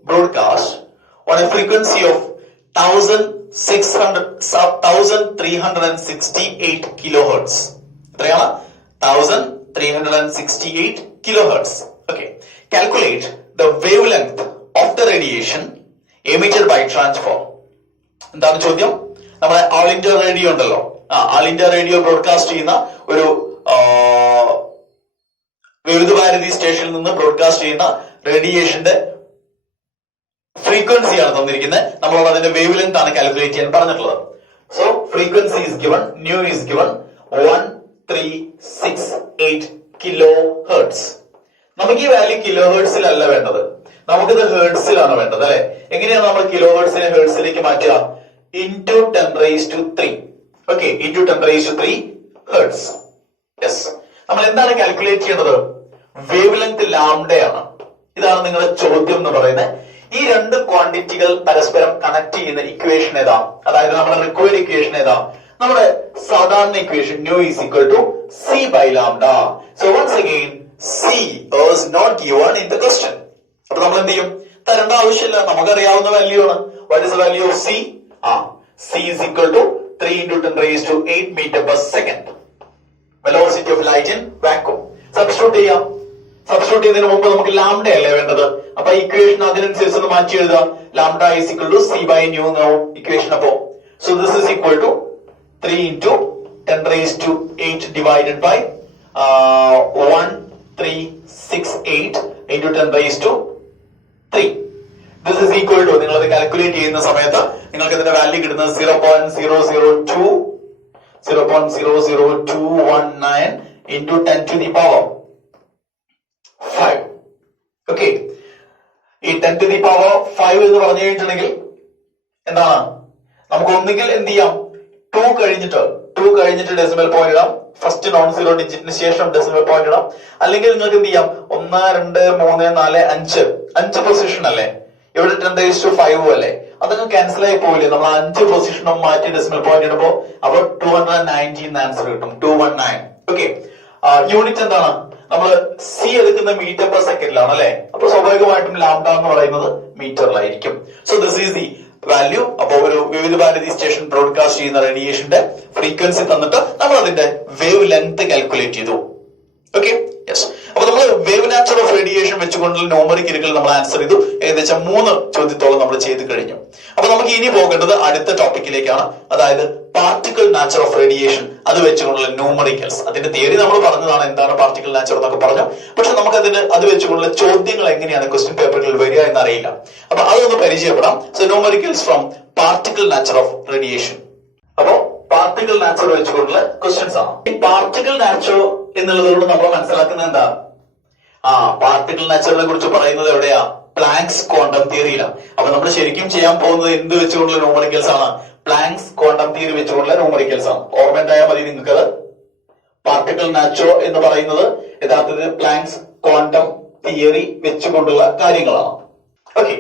broadcast on a frequency of 1368 kilohertz. എത്രയാണ്? 1368 kilohertz. Okay. Calculate the wavelength of the radiation emitted by transform. എന്താണ് ചോദ്യം? നമ്മുടെ ഓൾ ഇന്ത്യ റേഡിയോ ഉണ്ടല്ലോ, ഓൾ ഇന്ത്യ റേഡിയോ ബ്രോഡ്കാസ്റ്റ് ചെയ്യുന്ന ഒരു വിവിധ ഭാരതി സ്റ്റേഷനിൽ നിന്ന് ബ്രോഡ്കാസ്റ്റ് ചെയ്യുന്ന റേഡിയേഷന്റെ ഫ്രീക്വൻസിയാണ് തന്നിരിക്കുന്നത്. നമ്മളോട് അതിന്റെ വേവ് ലെങ്ത് ആണ് കാൽക്കുലേറ്റ് ചെയ്യാൻ പറഞ്ഞിട്ടുള്ളത്. So frequency is given, nu is given 1368 kilo hertz. നമുക്ക് ഈ വാല്യൂ കിലോ ഹെർട്സിലല്ല വേണ്ടത്, നമുക്കിത് ഹെർട്സിലാണ് വേണ്ടത് അല്ലെ. എങ്ങനെയാണ് നമ്മൾ കിലോ ഹെർട്സിനെ ഹെർട്സിലേക്ക് മാറ്റുക? into 10 raised to 3. Okay, into 10 raised to 3 hertz. Yes. നമ്മൾ എന്താണ് കാൽക്കുലേറ്റ് ചെയ്യേണ്ടത്? വേവ് ലെങ്ത് ലാംഡയാണ്. ഇതാണ് നിങ്ങളുടെ ചോദ്യം എന്ന് പറയുന്നത്. ഈ രണ്ട് ക്വാണ്ടിറ്റികൾ പരസ്പരം കണക്ട് ചെയ്യുന്ന ഇക്വേഷൻ ഏതാ? അതായത് നമ്മുടെ റിക്വയർഡ് ഇക്വേഷൻ ഏതാ? നമ്മുടെ സാധാരണ equation nu is equal to c by lambda. So once again c was not given in the question. അപ്പൊ നമ്മൾ എന്ത് ചെയ്യും? തരേണ്ട ആവശ്യമില്ല, നമുക്കറിയാവുന്ന വാല്യൂ ആണ്. What is the value of c? C is equal to 3 into 10 raised to 8 meter per second. Velocity of light in vacuum. Substitute ചെയ്യാം. Substitute ചെയ്യുന്നതിന് മുമ്പ് നമുക്ക് ലാംഡ അല്ലേ വേണ്ടത്? അപ്പൊ ഇക്വേഷൻ അതിനനുസരിച്ച് ഒന്ന് മാറ്റി എഴുതുക. Lambda is equal to c by nu എന്നാവും ഇക്വേഷൻ. അപ്പോ so this is equal to 3 into 10 raised to 8 divided by 1368 into 10 raised to 3. This is equal to, നിങ്ങൾ അത് കാൽക്കുലേറ്റ് ചെയ്യുന്ന സമയത്ത് നിങ്ങൾക്ക് ഇതിന്റെ വാല്യൂ കിട്ടുന്നത് 0.00219 into 10 to the power 5. Okay, ഈ 10 to the power 5 എന്ന് പറഞ്ഞു കഴിഞ്ഞിട്ടുണ്ടെങ്കിൽ എന്താണ്? നമുക്ക് ഒന്നുകിൽ എന്ത് ചെയ്യാം? 2 കഴിഞ്ഞിട്ട് ഡെസിമൽ പോയിന്റ് ഇടാം. ഫസ്റ്റ് നോൺ സീറോ ഡിജിറ്റിന് ശേഷം ഡെസിമൽ പോയിന്റ് ഇടാം. അല്ലെങ്കിൽ നിങ്ങൾക്ക് എന്ത് ചെയ്യാം? 1 2 3 4 5 പൊസിഷൻ അല്ലേ? ഇവിടെ 10 raised to 5 അല്ലേ? അതൊക്കെ ക്യാൻസൽ ആയി പോവില്ലേ? നമ്മൾ 5 പൊസിഷനും മാറ്റി ഡെസിമൽ പോയിന്റ് ഇടുമ്പോ അപ്പൊ 219 ആൻസർ കിട്ടും. 219. ഓക്കെ, യൂണിറ്റ് എന്താണ്? നമ്മൾ സി എടുക്കുന്ന മീറ്റർ പെർ സെക്കൻഡിലാണ് അല്ലെ? അപ്പൊ സ്വാഭാവികമായിട്ടും ലാംഡ എന്ന് പറയുന്നത് മീറ്ററിലായിരിക്കും. So this is the value. അപ്പൊ ഒരു വിവിധ ഭാരതി സ്റ്റേഷൻ ബ്രോഡ്കാസ്റ്റ് ചെയ്യുന്ന റേഡിയേഷന്റെ ഫ്രീക്വൻസി തന്നിട്ട് നമ്മൾ അതിന്റെ വേവ് ലെങ്ത് കാൽക്കുലേറ്റ് ചെയ്തു. Okay, yes. അപ്പൊ നമ്മൾ വേവ് നാച്ചർ ഓഫ് റേഡിയേഷൻ വെച്ചുകൊണ്ടുള്ള ന്യൂമറിക്കലുകൾ നമ്മൾ ആൻസർ ചെയ്തു. ഏകദേശം 3 ചോദ്യത്തോളം നമ്മൾ ചെയ്ത് കഴിഞ്ഞു. അപ്പൊ നമുക്ക് ഇനി പോകേണ്ടത് അടുത്ത ടോപ്പിക്കിലേക്കാണ്, അതായത് പാർട്ടിക്കിൾ നാച്ചർ ഓഫ് റേഡിയേഷൻ. അത് വെച്ചുകൊണ്ടുള്ള ന്യൂമറിക്കൽസ്. അതിന്റെ തിയറി നമ്മൾ പറഞ്ഞതാണ്, എന്താണ് പാർട്ടിക്കിൾ നാച്ചർ എന്നൊക്കെ പറഞ്ഞു. പക്ഷെ നമുക്ക് അത് വെച്ചുകൊണ്ടുള്ള ചോദ്യങ്ങൾ എങ്ങനെയാണ് ക്വസ്റ്റ്യൻ പേപ്പറുകളിൽ വരിക എന്നറിയില്ല. അപ്പൊ അതൊന്ന് പരിചയപ്പെടാം. So numericals from particle nature of radiation. അപ്പോ പാർട്ടിക്കിൾ നാച്ചർ വെച്ചുകൊണ്ടുള്ള ക്വസ്റ്റ്യൻസ് ആണ്. ഈ പാർട്ടിക്കിൾ നാച്ചർ എന്നുള്ളതുകൊണ്ട് നമ്മൾ മനസ്സിലാക്കുന്നത് എന്താ? പാർട്ടിക്കിൾ നാച്ചറിനെ കുറിച്ച് പറയുന്നത് എവിടെയാ? പ്ലാങ്ക്സ് ക്വാണ്ടം തിയറിയിലാണ്. അപ്പൊ നമ്മൾ ശരിക്കും ചെയ്യാൻ പോകുന്നത് എന്ത് വെച്ചുകൊണ്ടുള്ള ന്യൂമറിക്കൽസ് ആണ്? പ്ലാങ്ക്സ് ക്വാണ്ടം തിയറി വെച്ചുകൊണ്ടുള്ള ന്യൂമറിക്കൽസ് ആണ്. ഓർമ്മ ഉണ്ടായാൽ മതി നിങ്ങൾക്ക്. പാർട്ടിക്കിൾ നാച്ചർ എന്ന് പറയുന്നത് യഥാർത്ഥത്തിൽ പ്ലാങ്ക്സ് ക്വാണ്ടം തിയറി വെച്ചുകൊണ്ടുള്ള കാര്യങ്ങളാണ്. ഓക്കെ,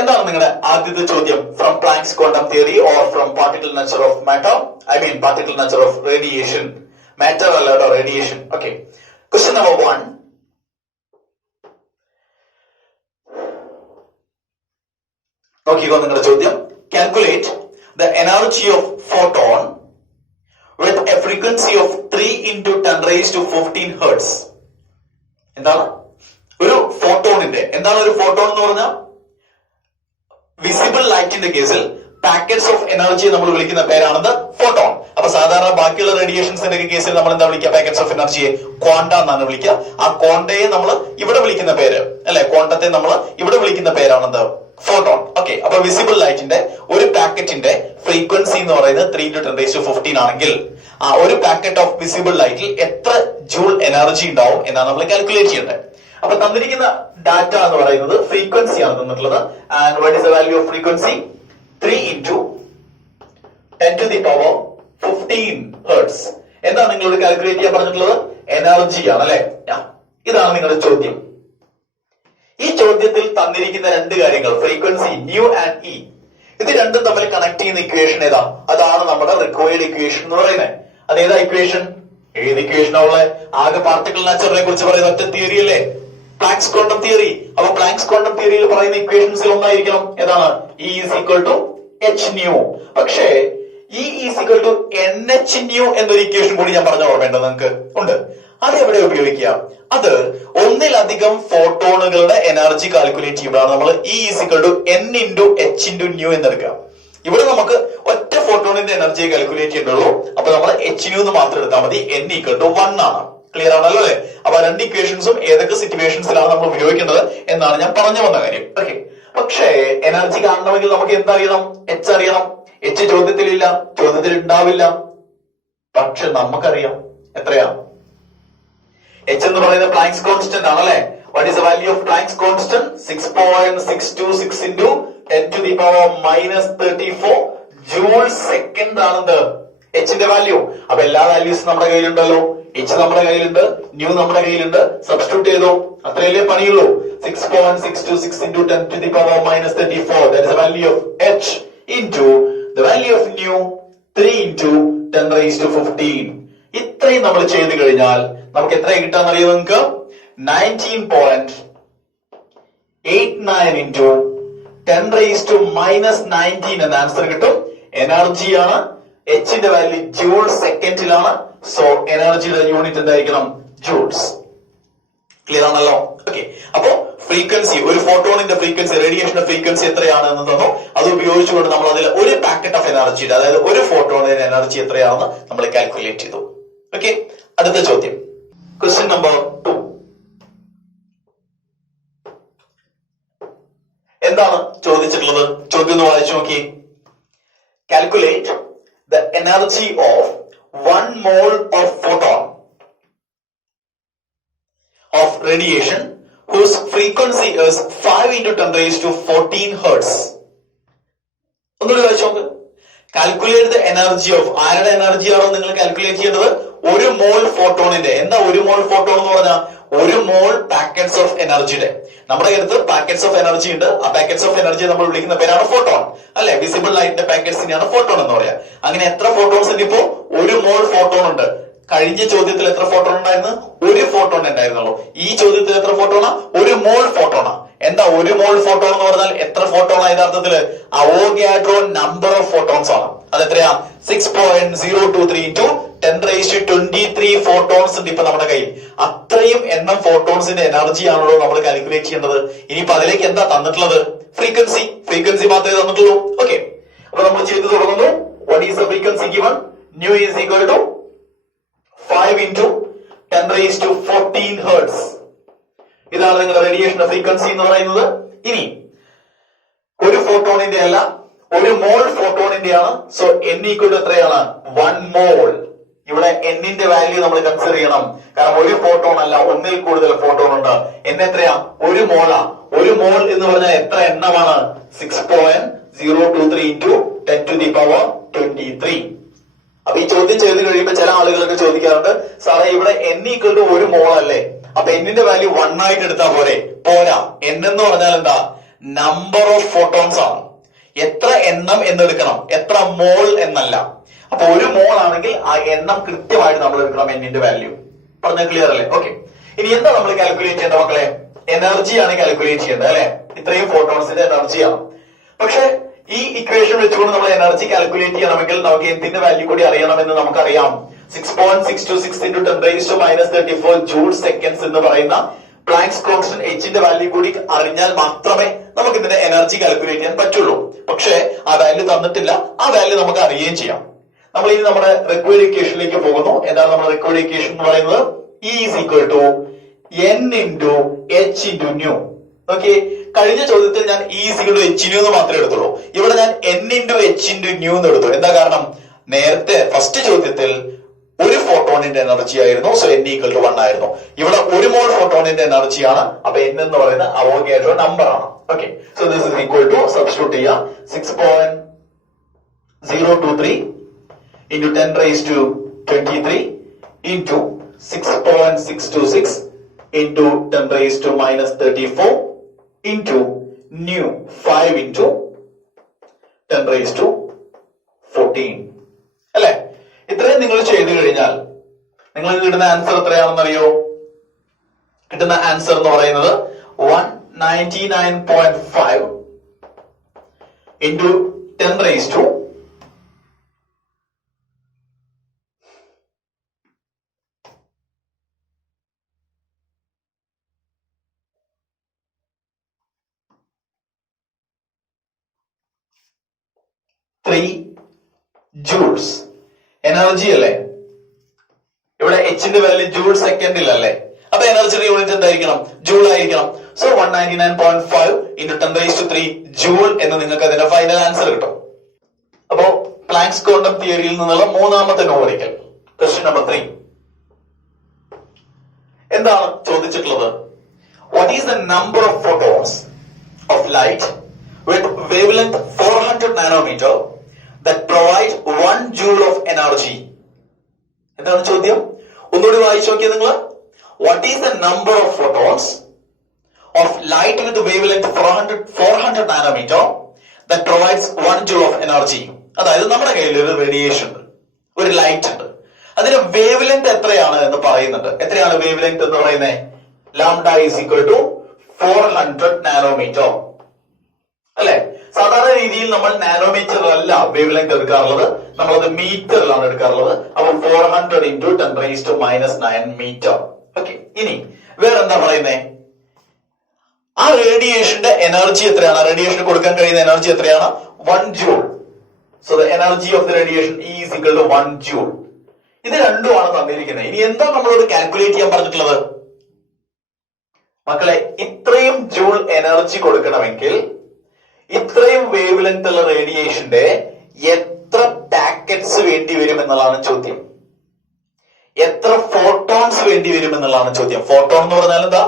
എന്താണ് നിങ്ങളുടെ ആദ്യത്തെ ചോദ്യം? From planks quantum theory or from particle nature of matter? Particle nature of radiation. Matter അല്ല, റേഡിയേഷൻ. Okay, question number 1. നോക്കിക്കോ നിങ്ങളുടെ ചോദ്യം. Calculate the energy of photon with a frequency of 3 into 10 raised to 15 hertz. എന്താണ് ഒരു ഫോട്ടോണിന്റെ? എന്താണ് ഒരു photon എന്ന് പറഞ്ഞാൽ? വിസിബിൾ ലൈറ്റിന്റെ കേസിൽ പാക്കറ്റ്സ് ഓഫ് എനർജി നമ്മൾ വിളിക്കുന്ന പേരാണത് ഫോട്ടോൺ. അപ്പൊ സാധാരണ ബാക്കിയുള്ള റേഡിയേഷൻസിന്റെ കേസിൽ നമ്മൾ എന്താ വിളിക്കുക? പാക്കറ്റ്സ് ഓഫ് എനർജിയെ ക്വാണ്ട എന്നാണ് വിളിക്കുക. ആ ക്വാണ്ടയെ നമ്മൾ ഇവിടെ വിളിക്കുന്ന പേര് അല്ലെ? ക്വാണ്ടത്തെ നമ്മൾ ഇവിടെ വിളിക്കുന്ന പേരാണത് ഫോട്ടോൺ. ഓക്കെ, അപ്പൊ വിസിബിൾ ലൈറ്റിന്റെ ഒരു പാക്കറ്റിന്റെ ഫ്രീക്വൻസി എന്ന് പറയുന്നത് 3 into 10 raised to 15 ആണെങ്കിൽ ആ ഒരു പാക്കറ്റ് ഓഫ് വിസിബിൾ ലൈറ്റിൽ എത്ര ജൂൾ എനർജി ഉണ്ടാവും എന്നാണ് നമ്മൾ കാൽക്കുലേറ്റ് ചെയ്യേണ്ടത്. അപ്പൊ തന്നിരിക്കുന്ന ഡാറ്റ എന്ന് പറയുന്നത് ഫ്രീക്വൻസി ആണ് തന്നിട്ടുള്ളത്. And what is the value of frequency? 3 into 10 to the power 15 hertz. എന്താ നിങ്ങളോട് കാൽക്കുലേറ്റ് ചെയ്യാൻ പറഞ്ഞിട്ടുള്ളത്? എനർജി ആണ് അല്ലെ? ഇതാണ് നിങ്ങളുടെ ചോദ്യം. ഈ ചോദ്യത്തിൽ തന്നിരിക്കുന്ന രണ്ട് കാര്യങ്ങൾ, ഫ്രീക്വൻസി ന്യൂ ആൻഡ് ഇ, ഇത് രണ്ടും തമ്മിൽ കണക്ട് ചെയ്യുന്ന ഇക്വേഷൻ ഏതാ? അതാണ് നമ്മുടെ റിക്വയർഡ് ഇക്വേഷൻ എന്ന് പറയുന്നത്. അതേതാ ഇക്വേഷൻ? ഏത് ഇക്വേഷനുള്ള? ആകെ പാർട്ടിക്കിൾ നാച്ചറിനെ കുറിച്ച് പറയുന്ന ഒറ്റ തിയറി അല്ലേ? Planks quantum theory. അപ്പൊ പ്ലാങ്ക്സ് ക്വാണ്ടം തിയറിയിൽ പറയുന്ന ഇക്വേഷൻസിൽ ഒന്നായിരിക്കണം ഏതാണ്? E is equal to h nu. പക്ഷേ E is equal to nh nu എന്നൊരു ഇക്വേഷൻ കൂടി ഞാൻ പറഞ്ഞ ഓർമ്മയുണ്ടോ നിങ്ങൾക്ക്? ഉണ്ട്. അത് എവിടെ ഉപയോഗിക്കുക? അത് ഒന്നിലധികം ഫോട്ടോണുകളുടെ എനർജി കാൽക്കുലേറ്റ് ചെയ്യുമ്പോഴാണ് നമ്മൾ E is equal to n into h into nu എന്നെടുക്കുക. ഇവിടെ നമുക്ക് ഒറ്റ ഫോട്ടോണിന്റെ എനർജി കാൽക്കുലേറ്റ് ചെയ്യേണ്ടുള്ളൂ. അപ്പൊ നമ്മൾ h nu എന്ന് മാത്രം എടുത്താൽ മതി. n equal to 1 ആണ്. ക്ലിയർ ആണല്ലോ അല്ലെ? അപ്പൊ രണ്ട് ഇക്വേഷൻസും ഏതൊക്കെ സിറ്റുവേഷൻസിലാണ് നമ്മൾ ഉപയോഗിക്കുന്നത് എന്നാണ് ഞാൻ പറഞ്ഞു വന്ന കാര്യം. ഓക്കെ, പക്ഷേ എനർജി കാണണമെങ്കിൽ നമുക്ക് എന്തറിയണം? h അറിയണം. h ചോദ്യത്തിലില്ല, ചോദ്യത്തിൽ ഉണ്ടാവില്ല. പക്ഷെ നമുക്കറിയാം എത്രയാ h എന്ന് പറയുന്നത് പ്ലാങ്ക്സ് കോൺസ്റ്റന്റ് ആണല്ലേ? What is the value of Planck's constant? 6.626 into 10 to the power minus 34 joule second ആണെന്ത് എച്ചിന്റെ വാല്യൂ. അപ്പൊ എല്ലാ വാല്യൂസും നമ്മുടെ കയ്യിലുണ്ടല്ലോ. എച്ച് നമ്മുടെ കയ്യിലുണ്ട്, ന്യൂ നമ്മുടെ കയ്യിലുണ്ട്. സബ്സ്റ്റിറ്റ്യൂട്ട് ചെയ്തോ, അത്രയല്ലേ പണിയുള്ളൂ. 6.626 into 10 to the power minus 34. That is the value of h into the value of new 3 into 10 raised to 15. ഇത്രയും നമ്മൾ ചെയ്ത് കഴിഞ്ഞാൽ നമുക്ക് എത്ര കിട്ടാന്നറിയോ നിങ്ങൾക്ക്? 19.89 into 10 raised to minus 19 എന്ന ആൻസർ കിട്ടും. എനർജിയാണ്, എച്ചിന്റെ വാല്യൂ ജൂൾ സെക്കൻഡിലാണ്. സോ എനർജിയുടെ യൂണിറ്റ് എന്തായിരിക്കണം? ജൂൾസ്. ക്ലിയർ ആണല്ലോ? ഓക്കെ. അപ്പോ ഫ്രീക്വൻസി, ഒരു ഫോട്ടോണിന്റെ ഫ്രീക്വൻസി, റേഡിയേഷന്റെ ഫ്രീക്വൻസി എത്രയാണ് എന്ന് തന്നു. അത് ഉപയോഗിച്ചുകൊണ്ട് നമ്മൾ അതിൽ ഒരു പാക്കറ്റ് ഓഫ് എനർജിയുടെ, അതായത് ഒരു ഫോട്ടോണിന്റെ എനർജി എത്രയാണെന്ന് നമ്മൾ കാൽക്കുലേറ്റ് ചെയ്തു. ഓക്കെ. അടുത്ത ചോദ്യം, ക്വസ്റ്റ്യൻ നമ്പർ 2. എന്താണ് ചോദിച്ചിട്ടുള്ളത്? ചോദ്യം ഒന്ന് വായിച്ചു നോക്കി. Calculate the energy of 1 mole of photon of radiation whose frequency is 5 into 10 raised to 14 hertz. ഒന്നുകൂടി വായിച്ചു നോക്ക്. കാൽക്കുലേറ്റ് ദ എനർജി ഓഫ്, ആരുടെ എനർജിയാണോ നിങ്ങൾ കാൽക്കുലേറ്റ് ചെയ്യേണ്ടത്? ഒരു മോൾ ഫോട്ടോണിന്റെ. എന്താ ഒരു മോൾ ഫോട്ടോൺ എന്ന് പറഞ്ഞാൽ? ഒരു മോൾ പാക്കറ്റ്സ് ഓഫ് എനർജിയുടെ. നമ്മുടെ അടുത്ത് പാക്കറ്റ്സ് ഓഫ് എനർജി ഉണ്ട്. ആ പാക്കറ്റ്സ് ഓഫ് എനർജി നമ്മൾ വിളിക്കുന്ന പേരാണ് ഫോട്ടോൺ, അല്ലെ? വിസിബിൾ ലൈറ്റിന്റെ പാക്കറ്റ്സിനെയാണ് ഫോട്ടോൺ എന്ന് പറയാം. അങ്ങനെ എത്ര ഫോട്ടോൺസ് ഉണ്ട്? ഇപ്പോ ഒരു മോൾ ഫോട്ടോൺ ഉണ്ട്. കഴിഞ്ഞ ചോദ്യത്തിൽ എത്ര ഫോട്ടോൺ ഉണ്ടായിരുന്നു? ഒരു ഫോട്ടോൺ ഉണ്ടായിരുന്നുള്ളൂ. ഈ ചോദ്യത്തിൽ എത്ര ഫോട്ടോണാ? ഒരു മോൾ ഫോട്ടോണാ. എന്താ ഒരു മോൾ ഫോട്ടോൺ എന്ന് പറഞ്ഞാൽ? എത്ര ഫോട്ടോണാ യഥാർത്ഥത്തില്? അവോഗാഡ്രോ നമ്പർ ഓഫ് ഫോട്ടോൺസ് ആണ്. അത് എത്രയാ? 6.023 into 10 raised to 23 ഫോട്ടോൺസ് ഉണ്ട് ഇപ്പൊ നമ്മുടെ കയ്യിൽ. അത്രയും എണ്ണം ഫോട്ടോൺസിന്റെ എനർജി ആണല്ലോ നമ്മൾ കാൽക്കുലേറ്റ് ചെയ്യേണ്ടത്. ഇനിയിപ്പോ അതിലേക്ക് എന്താ തന്നിട്ടുള്ളത്? ഫ്രീക്വൻസി. ഫ്രീക്വൻസി മാത്രമേ തന്നിട്ടുള്ളൂ. ഓക്കെ. അപ്പൊ നമ്മൾ ചെയ്തു തുടങ്ങുന്നു. What is the frequency given? Nu is equal to 5 into 10 raised to 14 hertz. ഇതാണ് നിങ്ങളുടെ റേഡിയേഷന്റെ ഫ്രീക്വൻസി എന്ന് പറയുന്നത്. ഇനി ഒരു ഫോട്ടോണിന്റെ അല്ല, ഒരു മോൾ ഫോട്ടോണിന്റെയാണ്. സോ n ഈക്വൽ ടു എത്രയാണ്? 1 മോൾ. ഇവിടെ എന്നിന്റെ വാല്യൂ നമ്മൾ കൺസിഡർ ചെയ്യണം. കാരണം ഒരു ഫോട്ടോൺ അല്ല, ഒന്നിൽ കൂടുതൽ ഫോട്ടോൺ ഉണ്ട്. n എത്രയാ? ഒരു മോളാ. ഒരു മോൾ എന്ന് പറഞ്ഞാൽ എത്ര എണ്ണമാണ്? 6.023 into 10 to the power 23. അപ്പൊ ഈ ചോദ്യം ചെയ്ത് കഴിയുമ്പോൾ ചില ആളുകളൊക്കെ ചോദിക്കാറുണ്ട്, സാറേ ഇവിടെ n ഈക്വൽ ടു ഒരു മോൾ അല്ലേ, അപ്പൊ എന്നിന്റെ വാല്യൂ 1 ആയിട്ട് എടുത്താൽ പോരെ? പോരാ. n എന്ന് പറഞ്ഞാൽ എന്താ? നമ്പർ ഓഫ് ഫോട്ടോൺസ് ആണ്. എത്ര എണ്ണം എന്നെടുക്കണം, എത്ര മോൾ എന്നല്ല. അപ്പൊ ഒരു മോൾ ആണെങ്കിൽ ആ എണ്ണം കൃത്യമായിട്ട് നമ്മൾ എടുക്കണം, എന്നിന്റെ വാല്യൂ. പറഞ്ഞാൽ ക്ലിയർ അല്ലേ? ഓക്കെ. ഇനി എന്താ നമ്മൾ കാൽക്കുലേറ്റ് ചെയ്യേണ്ട മക്കളെ? എനർജിയാണ് കാൽക്കുലേറ്റ് ചെയ്യേണ്ടത്, അല്ലെ? ഇത്രയും ഫോട്ടോൺസിന്റെ എനർജിയാണ്. പക്ഷെ ഈ ഇക്വേഷൻ വെച്ചുകൊണ്ട് നമ്മൾ എനർജി കാൽക്കുലേറ്റ് ചെയ്യണമെങ്കിൽ നമുക്ക് എന്തിന്റെ വാല്യൂ കൂടി അറിയണമെന്ന് നമുക്കറിയാം. 6.626 into 10 raised to minus 34 joule seconds എന്ന് പറയുന്ന പ്ലാങ്ക്സ് കോൺസ്റ്റന്റ് എച്ചിന്റെ വാല്യൂ കൂടി അറിഞ്ഞാൽ മാത്രമേ നമുക്ക് ഇതിന്റെ എനർജി കാൽക്കുലേറ്റ് ചെയ്യാൻ പറ്റുള്ളൂ. പക്ഷെ ആ വാല്യൂ തന്നിട്ടില്ല. ആ വാല്യൂ നമുക്ക് അറിയുകയും ചെയ്യാം. നമ്മൾ ഇനി നമ്മുടെ റിക്വയർഡ് ഇക്വേഷനിലേക്ക് പോകുന്നു. എന്താണ് നമ്മുടെ റിക്വയർഡ് ഇക്വേഷൻ എന്ന് പറയുന്നത്? E is equal to n into h into nu. Okay. കഴിഞ്ഞ ചോദ്യത്തിൽ ഞാൻ E is equal to h nu എന്ന് മാത്രമേ എടുത്തുള്ളൂ. ഇവിടെ ഞാൻ n into h into nu എന്ന് എടുത്തു. എന്താ കാരണം? നേരത്തെ ഫസ്റ്റ് ചോദ്യത്തിൽ ഒരു ഫോട്ടോണിന്റെ എനർജി ആയിരുന്നു. സോ n ഈക്വൽ ടു 1 ആയിരുന്നു. ഇവിടെ ഒരു മോൾ ഫോട്ടോണിന്റെ എനർജിയാണ്. അപ്പൊ n എന്ന് പറയുന്ന അവോഗാഡ്രോ നമ്പർ ആണ്. Okay. So this is equal to, substitute ചെയ്യാം, 6.023 into 10 raised to 23 into 6.626 into 10 raised to minus 34 into nu 5 into 10 raised to 14. അല്ലെ? ഇത്രയും നിങ്ങൾ ചെയ്തു കഴിഞ്ഞാൽ നിങ്ങൾക്ക് കിട്ടുന്ന ആൻസർ എത്രയാണെന്നറിയോ? കിട്ടുന്ന ആൻസർ എന്ന് പറയുന്നത് 199.5 into 10 raised to 3 joules. Energy അല്ലേ? ഇവിടെ എച്ചിന്റെ വാല്യൂ ജൂൾ സെക്കൻഡിൽ അല്ലേ? അപ്പൊ എനർജിയുടെ യൂണിറ്റ് എന്തായിരിക്കണം? ജൂൾ ആയിരിക്കണം. So 199.5 into 10 raised to 3 joule എന്ന് നിങ്ങൾക്ക് അതിന്റെ ഫൈനൽ ആൻസർ കിട്ടും. അപ്പോ പ്ലാങ്ക്സ് ക്വാണ്ടം തിയറിയിൽ നിന്നുള്ള മൂന്നാമത്തെ ന്യൂമറിക്കൽ, ക്വസ്റ്റ്യൻ നമ്പർ 3. എന്താണ് ചോദിച്ചിട്ടുള്ളത്? What is the number of photons of light with wavelength 400 nanometer that provide 1 joule of energy. എന്താണ് ചോദ്യം? ഒന്നുകൂടി വായിച്ചു നോക്കിയാൽ നിങ്ങൾ. What is the number of photons of light with wavelength 400 nanometer that provides 1 joule of energy? അതായത് നമ്മുടെ കയ്യിൽ ഒരു റേഡിയേഷൻ ഉണ്ട്, ഒരു ലൈറ്റ് ഉണ്ട്, അതിന്റെ വേവ് ലെങ്ത് എത്രയാണ് എന്ന് പറയുന്നുണ്ട്. എത്രയാണ് വേവ് ലെങ്ത് എന്ന് പറയുന്നത്? Lambda is equal to 400 nanometre അല്ലെ? സാധാരണ രീതിയിൽ നമ്മൾ നാനോമീറ്ററിലല്ല വേവ് ലെങ്ത് എടുക്കാറുള്ളത്, നമ്മളത് മീറ്ററിലാണ് എടുക്കാറുള്ളത്. അപ്പൊ 400 into 10⁻⁻9 മീറ്റർ. ഓക്കെ, ഇനി വേറെന്താ പറയുന്നേ? ആ റേഡിയേഷന്റെ എനർജി എത്രയാണ്? റേഡിയേഷന് കൊടുക്കാൻ കഴിയുന്ന എനർജി എത്രയാണ്? 1 joule. So the energy of the radiation is equal to 1 joule. ഇത് രണ്ടുമാണ് തന്നിരിക്കുന്നത്. ഇനി എന്താ നമ്മളോട് കാൽക്കുലേറ്റ് ചെയ്യാൻ പറഞ്ഞിട്ടുള്ളത്? മക്കളെ, ഇത്രയും ജൂൾ എനർജി കൊടുക്കണമെങ്കിൽ ഇത്രയും വേവ് ലെങ്ത് ഉള്ള റേഡിയേഷന്റെ എത്ര പാക്കറ്റ്സ് വേണ്ടി വരും എന്നുള്ളതാണ് ചോദ്യം. എത്ര ഫോട്ടോൺസ് വേണ്ടി വരും എന്നുള്ളതാണ് ചോദ്യം. ഫോട്ടോൺ എന്ന് പറഞ്ഞാൽ എന്താ?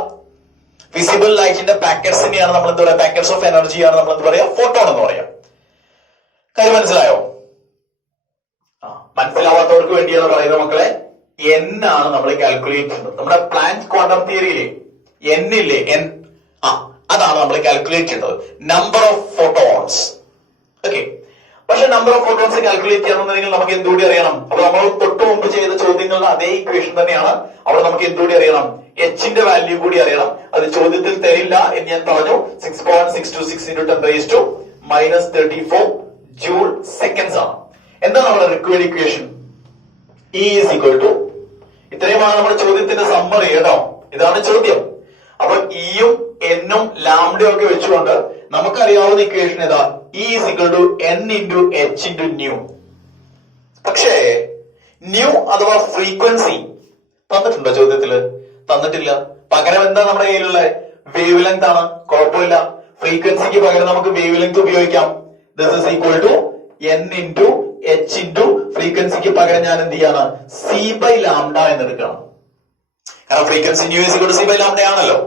വിസിബിൾ ലൈറ്റിന്റെ പാക്കറ്റ്സിനെയാണ് നമ്മൾ എന്താ പറയാ? പാക്കറ്റ്സ് ഓഫ് എനർജിയാണ് നമ്മൾ എന്ത് പറയാ? ഫോട്ടോൺ എന്ന് പറയാം. കാര്യം മനസ്സിലായോ? മനസ്സിലാവാത്തവർക്ക് വേണ്ടിയാണ് പറയുന്നത് മക്കളെ. എൻ ആണ് നമ്മൾ കാൽക്കുലേറ്റ് ചെയ്യുന്നത്. നമ്മുടെ പ്ലാങ്ക് ക്വാണ്ടം തിയറിയിലെ എൻ ഇല്ലേ, എൻ, അതാണ് നമ്മൾ കാൽക്കുലേറ്റ് ചെയ്യുന്നത്. Number of photons. ഓക്കെ, പക്ഷെ നമ്പർ ഓഫ് ഫോട്ടോൺസ് കാൽക്കുലേറ്റ് ചെയ്യണമെന്നുണ്ടെങ്കിൽ നമുക്ക് എന്തുകൂടി അറിയണം? അപ്പൊ നമ്മൾ തൊട്ട് മുമ്പ് ചെയ്ത ചോദ്യങ്ങളുടെ അതേ ഇക്വേഷൻ തന്നെയാണ്. അവിടെ നമുക്ക് എന്തുകൂടി അറിയണം? എച്ചിന്റെ വാല്യൂ കൂടി അറിയണം. അത് ചോദ്യത്തിൽ തരില്ല എന്ന് ഞാൻ പറഞ്ഞു. 6.626 into 10⁻⁻34 ജൂൾ സെക്കൻഡ്സ് ആണ്. എന്താണ് നമ്മുടെ required equation? E is equal to, ഇത്രയുമാണ് നമ്മുടെ ചോദ്യത്തിന്റെ സമ്മറി കേട്ടോ. ഇതാണ് ചോദ്യം. അപ്പൊ ഇയും എന്നും ലാംഡയും ഒക്കെ വെച്ചുകൊണ്ട് നമുക്കറിയാവുന്ന ഇക്വേഷൻ ഏതാ? E is equal to n into h into nu. പക്ഷേ ന്യൂ അഥവാ ഫ്രീക്വൻസി തന്നിട്ടുണ്ടോ ചോദ്യത്തില്? തന്നിട്ടില്ല. പകരം എന്താ നമ്മുടെ കയ്യിലുള്ള? വേവ് ലെങ്ത് ആണ്. കുഴപ്പമില്ല, ഫ്രീക്വൻസിക്ക് പകരം നമുക്ക് വേവ് ലെങ്ത് ഉപയോഗിക്കാം. This is equal to n into h into ഫ്രീക്വൻസിക്ക് പകരം ഞാൻ എന്ത് ചെയ്യാണ്? c by lambda എന്ന് എടുക്കണം. കാരണം frequency nu is equal to c by lambda ആണല്ലോ.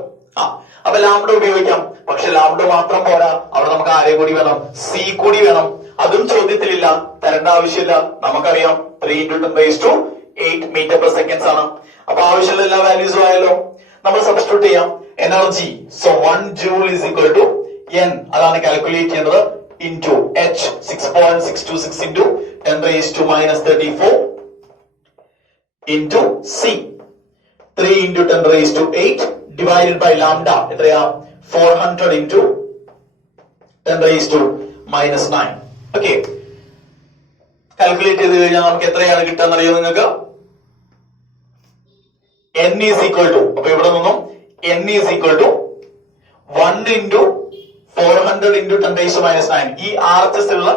അപ്പൊ ലാംഡ ഉപയോഗിക്കാം. പക്ഷെ ലാംഡ മാത്രം പോരാ, അവിടെ നമുക്ക് ആരെ കൂടി വേണം? സി കൂടി വേണം. അതും ചോദ്യത്തിലില്ല, തരേണ്ട ആവശ്യമില്ല. നമുക്കറിയാം 3 into 10⁻8 മീറ്റർ പെർ സെക്കൻഡ്സ് ആണ്. അപ്പൊ ആവശ്യമുള്ള എല്ലാ വാല്യൂസും ആയല്ലോ. നമ്മൾ സബ്സ്റ്റിറ്റ്യൂട്ട് ചെയ്യാം. Energy, so 1 joule is equal to n, അതാണ് കാൽക്കുലേറ്റ് ചെയ്യുന്നത്, into h 6.626 into 10⁻⁻34 into c 3 into 10⁻8 divided by lambda എത്രയാ? 400 into 10⁻⁻9. ഓക്കെ, കാൽക്കുലേറ്റ് ചെയ്ത് കഴിഞ്ഞാൽ നമുക്ക് എത്രയാണ് കിട്ടാന്ന് അറിയോ നിങ്ങൾക്ക്? n is equal to, അപ്പൊ ഇവിടെ നിന്നും n is equal to 1 into 400 into 10⁻⁻9. ഈ RHS ഉള്ള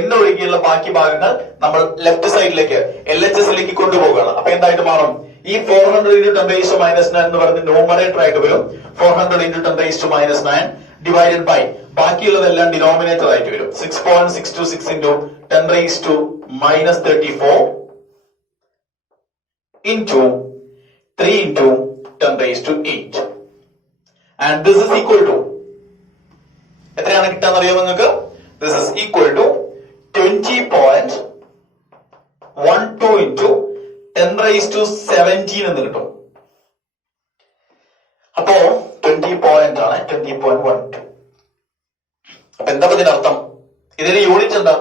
n ഒഴികെയുള്ള ബാക്കി ഭാഗങ്ങൾ നമ്മൾ ലെഫ്റ്റ് സൈഡിലേക്ക് LHS ലേക്ക് കൊണ്ടുപോകുകയാണ്. അപ്പൊ എന്തായിട്ട് മാറും? ഈ 400 into 10⁻⁻9 എന്ന് പറയുന്നത് ന്യൂമറേറ്റർ ആയിട്ട് വരും. 400 into 10⁻⁻9 ഡിവൈഡഡ് ബൈ ബാക്കിയുള്ളതെല്ലാം ഡിനോമിനേറ്റർ ആയിട്ട് വരും. 6.626 into 10⁻⁻34 into 3 into 10⁻8 and this is equal to, എത്രയാണ് കിട്ടാന്ന് അറിയാമോ നിങ്ങൾക്ക്? This is equal to 20.12 into 10⁻17 എന്ന് കിട്ടും. അപ്പോ 20 പോയിന്റ് ആണ്, 20.12. അപ്പൊ എന്താ ഇതിനർത്ഥം? ഇതിന്റെ യൂണിറ്റ് എന്താ?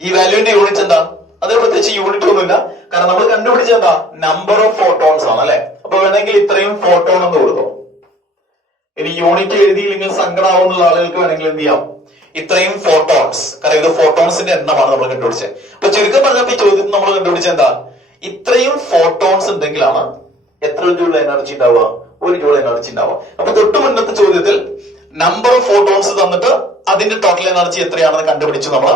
ഈ വാല്യൂവിന്റെ യൂണിറ്റ് എന്താ? അതിന് പ്രത്യേകിച്ച് യൂണിറ്റ് ഒന്നുമില്ല. കാരണം നമ്മൾ കണ്ടുപിടിച്ചത് എന്താ? നമ്പർ ഓഫ് ഫോട്ടോൺസ് ആണ് അല്ലെ? അപ്പൊ വേണമെങ്കിൽ ഇത്രയും ഫോട്ടോൺ എന്ന് കൊടുത്തോ. ഇനി യൂണിറ്റ് എഴുതിയില്ലെങ്കിൽ സങ്കടമാവുന്നുള്ള ആളുകൾക്ക് വേണമെങ്കിൽ എന്ത് ചെയ്യാം? ഇത്രയും ഫോട്ടോൺസ്, കാരണം ഇത് ഫോട്ടോൺസിന്റെ എണ്ണമാണ് നമ്മൾ കണ്ടുപിടിച്ചത്. അപ്പൊ ചുരുക്കം പറഞ്ഞപ്പോ ഈ ചോദ്യത്തിൽ നമ്മൾ കണ്ടുപിടിച്ചത് എന്താ? ഇത്രയും ഫോട്ടോൺസ് ഉണ്ടെങ്കിലാണ് എത്ര ജൂൾ എനർജി ഉണ്ടാവുക? 1 ജൂൾ എനർജി ഉണ്ടാവുക. അപ്പൊ തൊട്ട് മുന്നത്തെ ചോദ്യത്തിൽ നമ്പർ ഓഫ് ഫോട്ടോൺസ് തന്നിട്ട് അതിന്റെ ടോട്ടൽ എനർജി എത്രയാണെന്ന് കണ്ടുപിടിച്ചു നമ്മൾ.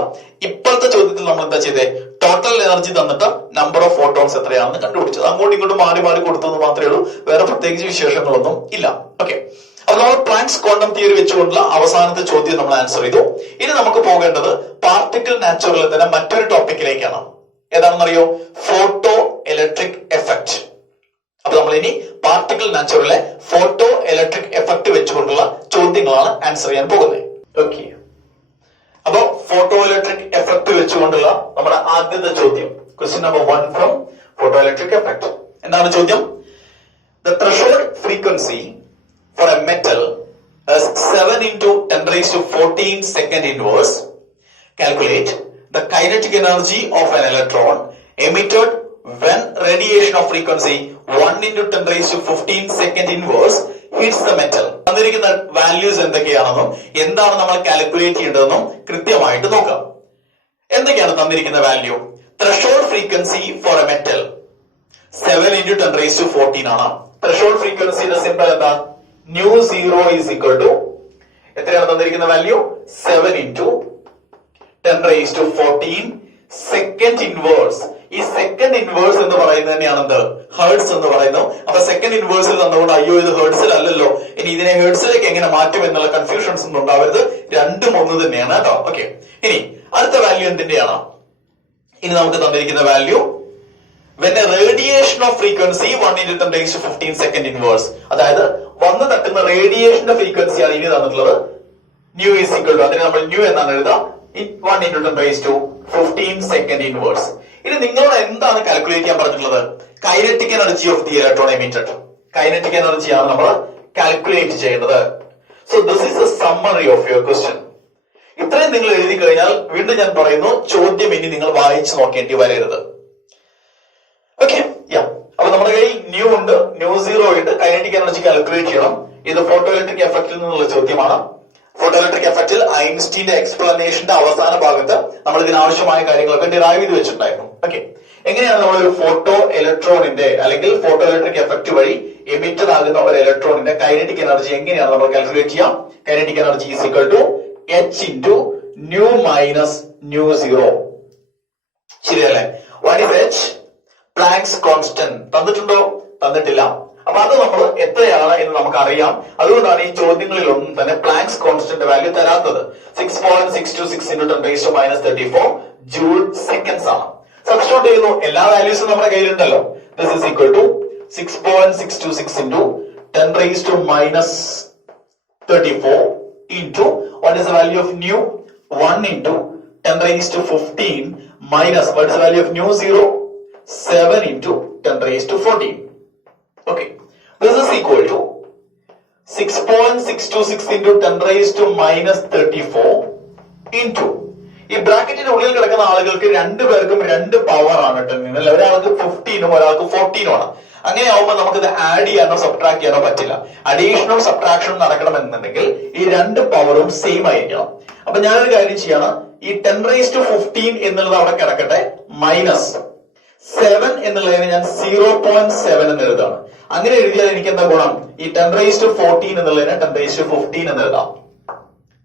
ഇപ്പോഴത്തെ ചോദ്യത്തിൽ നമ്മൾ എന്താ ചെയ്തേ? ടോട്ടൽ എനർജി തന്നിട്ട് നമ്പർ ഓഫ് ഫോട്ടോൺസ് എത്രയാണെന്ന് കണ്ടുപിടിച്ചത്. അങ്ങോട്ടും ഇങ്ങോട്ടും മാറി മാറി കൊടുത്തത് മാത്രമേ ഉള്ളൂ, വേറെ പ്രത്യേകിച്ച് വിശേഷങ്ങളൊന്നും ഇല്ല. ഓക്കെ, അപ്പൊ നമ്മൾ പ്ലാങ്ക്സ് ക്വാണ്ടം തിയറി വെച്ചുകൊണ്ടുള്ള അവസാനത്തെ ചോദ്യം നമ്മൾ ആൻസർ ചെയ്തു. ഇനി നമുക്ക് പോകേണ്ടത് പാർട്ടിക്കിൾ നാച്ചുറലിൽ തന്നെ മറ്റൊരു ടോപ്പിക്കിലേക്കാണ്. ഏതാണെന്നറിയോ? Photo electric effect. അപ്പൊ നമ്മൾ ഇനി പാർട്ടിക്കിൾ നാച്ചുറലിലെ ഫോട്ടോ ഇലക്ട്രിക് എഫക്ട് വെച്ചുകൊണ്ടുള്ള ചോദ്യങ്ങളാണ് ആൻസർ ചെയ്യാൻ പോകുന്നത്. ഓക്കെ, അപ്പൊ ഫോട്ടോ ഇലക്ട്രിക് എഫക്ട് വെച്ചുകൊണ്ടുള്ള നമ്മുടെ ആദ്യത്തെ ചോദ്യം. Question number 1 from photo electric effect. എന്താണ് ചോദ്യം? The threshold frequency for a metal is 7 into 10 raised to 14 second inverse. Calculate the kinetic energy of an electron emitted when radiation of frequency 1 into 10 raised to 15 second inverse hits the metal. തന്നിരിക്കുന്ന values എന്തൊക്കെയാണെന്നും എന്താണ് നമ്മൾ calculate ചെയ്യേണ്ടതെന്നും കൃത്യമായിട്ട് നോക്കാം. എന്തൊക്കെയാണ് തന്നിരിക്കുന്ന value? Threshold frequency for a metal 7 into 10 raised to 14 ആണ്. ത്രഷോൾഡ് ഫ്രീക്വൻസിയുടെ സിമ്പിൾ എന്താ? Nu zero is equal to എത്രയാണ് തന്നിരിക്കുന്ന value? 7 into 10 raised to 14 second inverse. ഈ സെക്കൻഡ് ഇൻവേഴ്സ് എന്ന് പറയുന്നത് തന്നെയാണ് എന്ത്? ഹേർട്സ് എന്ന് പറയുന്നു. അപ്പൊ സെക്കൻഡ് ഇൻവേഴ്സിൽ തന്നുകൊണ്ട് അയ്യോ ഇത് ഹേർട്സിലല്ലോ, ഇനി ഇതിനെ ഹേർട്സിലേക്ക് എങ്ങനെ മാറ്റും എന്നുള്ള കൺഫ്യൂഷൻസ് ഒന്നും ഉണ്ടാവരുത്. രണ്ടും ഒന്ന് തന്നെയാണ് കേട്ടോ. ഓക്കെ, ഇനി അടുത്ത വാല്യൂ എന്തിന്റെയാണ്? ഇനി നമുക്ക് തന്നിരിക്കുന്ന value when a radiation of frequency 1 into 10 raised to 15 second inverse, അതായത് വന്ന് തട്ടുന്ന റേഡിയേഷന്റെ ഫ്രീക്വൻസിയാണ് ഇനി തന്നിട്ടുള്ളത്. ന്യൂ ഈസ് ഈക്വൽ ടു, അതിന് നമ്മൾ ന്യൂ എന്നാണ് എഴുതുക, 1 into 10 raised to 15 second inverse. ഇനി നിങ്ങളോട് എന്താണ് കാൽക്കുലേറ്റ് ചെയ്യാൻ പറഞ്ഞിട്ടുള്ളത്? Kinetic energy of the electron emitted. Kinetic എനർജിയാണ് നമ്മൾ കാൽക്കുലേറ്റ് ചെയ്യേണ്ടത്. So this is A summary of your question. ഇത്രയും നിങ്ങൾ എഴുതി കഴിഞ്ഞാൽ വീണ്ടും ഞാൻ പറയുന്നു, ചോദ്യം ഇനി നിങ്ങൾ വായിച്ചു നോക്കേണ്ടി വരരുത്. ഓക്കെ, അപ്പൊ നമ്മുടെ കയ്യിൽ ന്യൂ ഉണ്ട്, ന്യൂ സീറോ ഉണ്ട്, കൈനറ്റിക് എനർജി കാൽക്കുലേറ്റ് ചെയ്യണം. ഇത് ഫോട്ടോ ഇലക്ട്രിക് എഫക്റ്റിൽ നിന്നുള്ള ചോദ്യമാണ്. ഫോട്ടോ ഇലക്ട്രിക് എഫക്റ്റിൽ ഐൻസ്റ്റീന്റെ എക്സ്പ്ലനേഷന്റെ അവസാന ഭാഗത്ത് നമ്മൾ ഇതിനാവശ്യമായ കാര്യങ്ങളൊക്കെ ഡിറൈവ് ചെയ്ത് വെച്ചിട്ടുണ്ടായിരുന്നു. ഓക്കെ, എങ്ങനെയാണ് നമ്മൾ ഒരു ഫോട്ടോ ഇലക്ട്രോണിന്റെ അല്ലെങ്കിൽ ഫോട്ടോ ഇലക്ട്രിക് എഫക്ട് വഴി എമിറ്റഡ് ആകുന്ന ഒരു ഇലക്ട്രോണിന്റെ കൈനറ്റിക് എനർജി എങ്ങനെയാണ് നമ്മൾ കാൽക്കുലേറ്റ് ചെയ്യാം? Kinetic energy is equal to h into nu minus nu zero. ശരിയല്ലേ? What is h? Planck's constant. തന്നിട്ടുണ്ടോ? തന്നിട്ടില്ല. അപ്പൊ അത് നമ്മൾ എത്രയാണ് എന്ന് നമുക്ക് അറിയാം. അതുകൊണ്ടാണ് ഈ ചോദ്യങ്ങളിൽ ഒന്നും തന്നെ പ്ലാങ്ക്സ് കോൺസ്റ്റന്റ് വാല്യൂ തരാത്തത്. 6.626 into 10 raised to minus 34 joule seconds ആണ്. സബ്സ്റ്റിറ്റ്യൂട്ട് ചെയ്യുന്നു, എല്ലാ വാല്യൂസും നമ്മുടെ കയ്യിലുണ്ടല്ലോ. This is equal to 6.626 into 10 raised to minus 34 into what is the value of nu? 1 into 10 raised to 15 minus what is the value of nu 0? 7 into 10 raised to 14. Okay, this is equal to 6.626 into 10 raised to minus 34 into ഈ ബ്രാക്കറ്റിന്റെ ഉള്ളിൽ കിടക്കുന്ന ആളുകൾക്ക് രണ്ടുപേർക്കും 2 power ആണ് കേട്ടോ. ഒരാൾക്ക് 15ഉം ഒരാൾക്ക് 14ഉം ആണ്. അങ്ങനെ ആവുമ്പോൾ നമുക്കിത് ആഡ് ചെയ്യാനോ സബ്ട്രാക്ട് ചെയ്യാനോ പറ്റില്ല. അഡീഷനും സബ്ട്രാക്ഷനും നടക്കണമെന്നുണ്ടെങ്കിൽ ഈ 2 പവറും സെയിം ആയിരിക്കണം. അപ്പൊ ഞാനൊരു കാര്യം ചെയ്യാണ്, ഈ 10 raised to 15 എന്നുള്ളത് അവിടെ കിടക്കട്ടെ, മൈനസ് 7 എന്നുള്ളതിന് ഞാൻ 0.7 എന്ന് എഴുതാണ്. അങ്ങനെ എഴുതിയാൽ എനിക്ക് എന്താ ഗുണം? ഈ 10 raised to 14 എന്നുള്ളതിന് 10 raised to 15 എന്ന് എഴുതാം.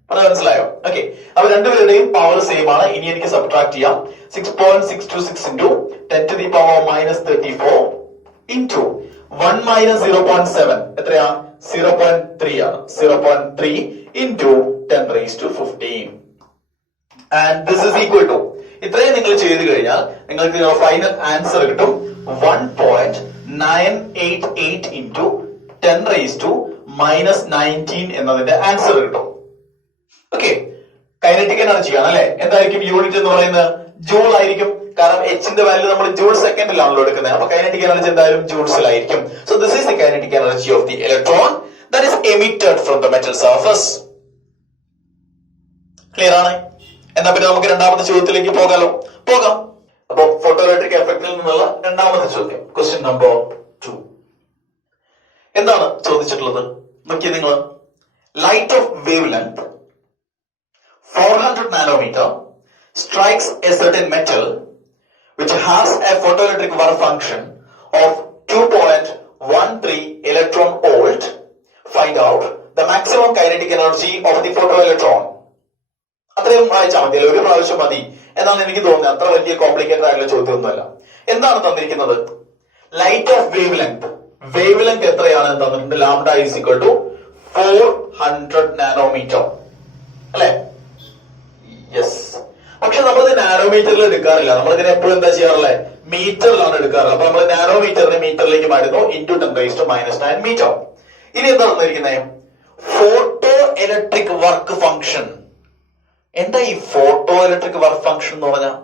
അത് മനസ്സിലായോ? ഓക്കെ, അപ്പൊ രണ്ടുപേരുടെയും പവർ സെയിം ആണ്. ഇനി എനിക്ക് സബ്ട്രാക്ട് ചെയ്യാം. 6.626 into 10 to the power minus 34 into 1 minus 0.7 എത്രയാ? 0.3 ആണ്. 0.3 into 10 raised to 15 and this is equal to, ഇത്രയും നിങ്ങൾ ചെയ്തു കഴിഞ്ഞാൽ നിങ്ങൾക്ക് ഫൈനൽ ആൻസർ കിട്ടും 1.988 into 10 raised to minus 19 എന്നതിന്റെ ആൻസർ കിട്ടും. ഓക്കെ, കൈനറ്റിക് എനർജി ആണ് അല്ലെ? എന്തായിരിക്കും യൂണിറ്റ് എന്ന് പറയുന്നത്? ജൂൾ ആയിരിക്കും. കാരണം എച്ചിന്റെ വാല്യൂ നമ്മൾ ജൂൾ സെക്കൻഡിലാണല്ലോ എടുക്കുന്നത്. അപ്പൊ കൈനറ്റിക് എനർജി എന്തായാലും ജൂൾസിലായിരിക്കും. So this is the kinetic energy of the electron that is emitted from the metal surface. Clear ആണ്? എന്നാ പിന്നെ നമുക്ക് രണ്ടാമത്തെ ചോദ്യത്തിലേക്ക് പോകാം. അപ്പൊ ഫോട്ടോ ഇലക്ട്രിക് എഫക്റ്റിൽ നിന്നുള്ള രണ്ടാമത്തെ ചോദ്യം, ക്വസ്റ്റ്യൻ നമ്പർ 2. എന്താണ് ചോദിച്ചിട്ടുള്ളത്? നോക്കിയേ നിങ്ങൾ. Light of wave length 400 nanometer strikes a certain metal which has a photoelectric work function of 2.13 electron volt. Find out the maximum kinetic energy of the photoelectron. അത്രയും വായിച്ചാൽ മതി, ഒരു പ്രാവശ്യം മതി എന്നാണ് എനിക്ക് തോന്നുന്നത്. അത്ര വലിയ കോംപ്ലിക്കേറ്റഡ് ആയിട്ടുള്ള ചോദ്യമൊന്നുമല്ല. എന്താണ് തന്നിരിക്കുന്നത്? Light of wave length. Wave length എത്രയാണ് തന്നിട്ടുണ്ട്? Lambda is equal to 400 nanometre അല്ലെ? യെസ്. പക്ഷെ നമ്മളിത് നാനോമീറ്ററിൽ എടുക്കാറില്ല. നമ്മളിതിനെ എപ്പോഴും എന്താ ചെയ്യാറുള്ളത്? മീറ്ററിലാണ് എടുക്കാറ്. അപ്പൊ നമ്മൾ നാനോമീറ്ററിനെ മീറ്ററിലേക്ക് മാറ്റുന്നു. into 10 raised to minus 9 metre. ഇനി എന്താ തന്നിരിക്കുന്നത്? ഫോട്ടോ ഇലക്ട്രിക് വർക്ക് ഫംഗ്ഷൻ എന്താ ഈ ഫോട്ടോ ഇലക്ട്രിക് വർക്ക് ഫംഗ്ഷൻ എന്ന് പറഞ്ഞാൽ?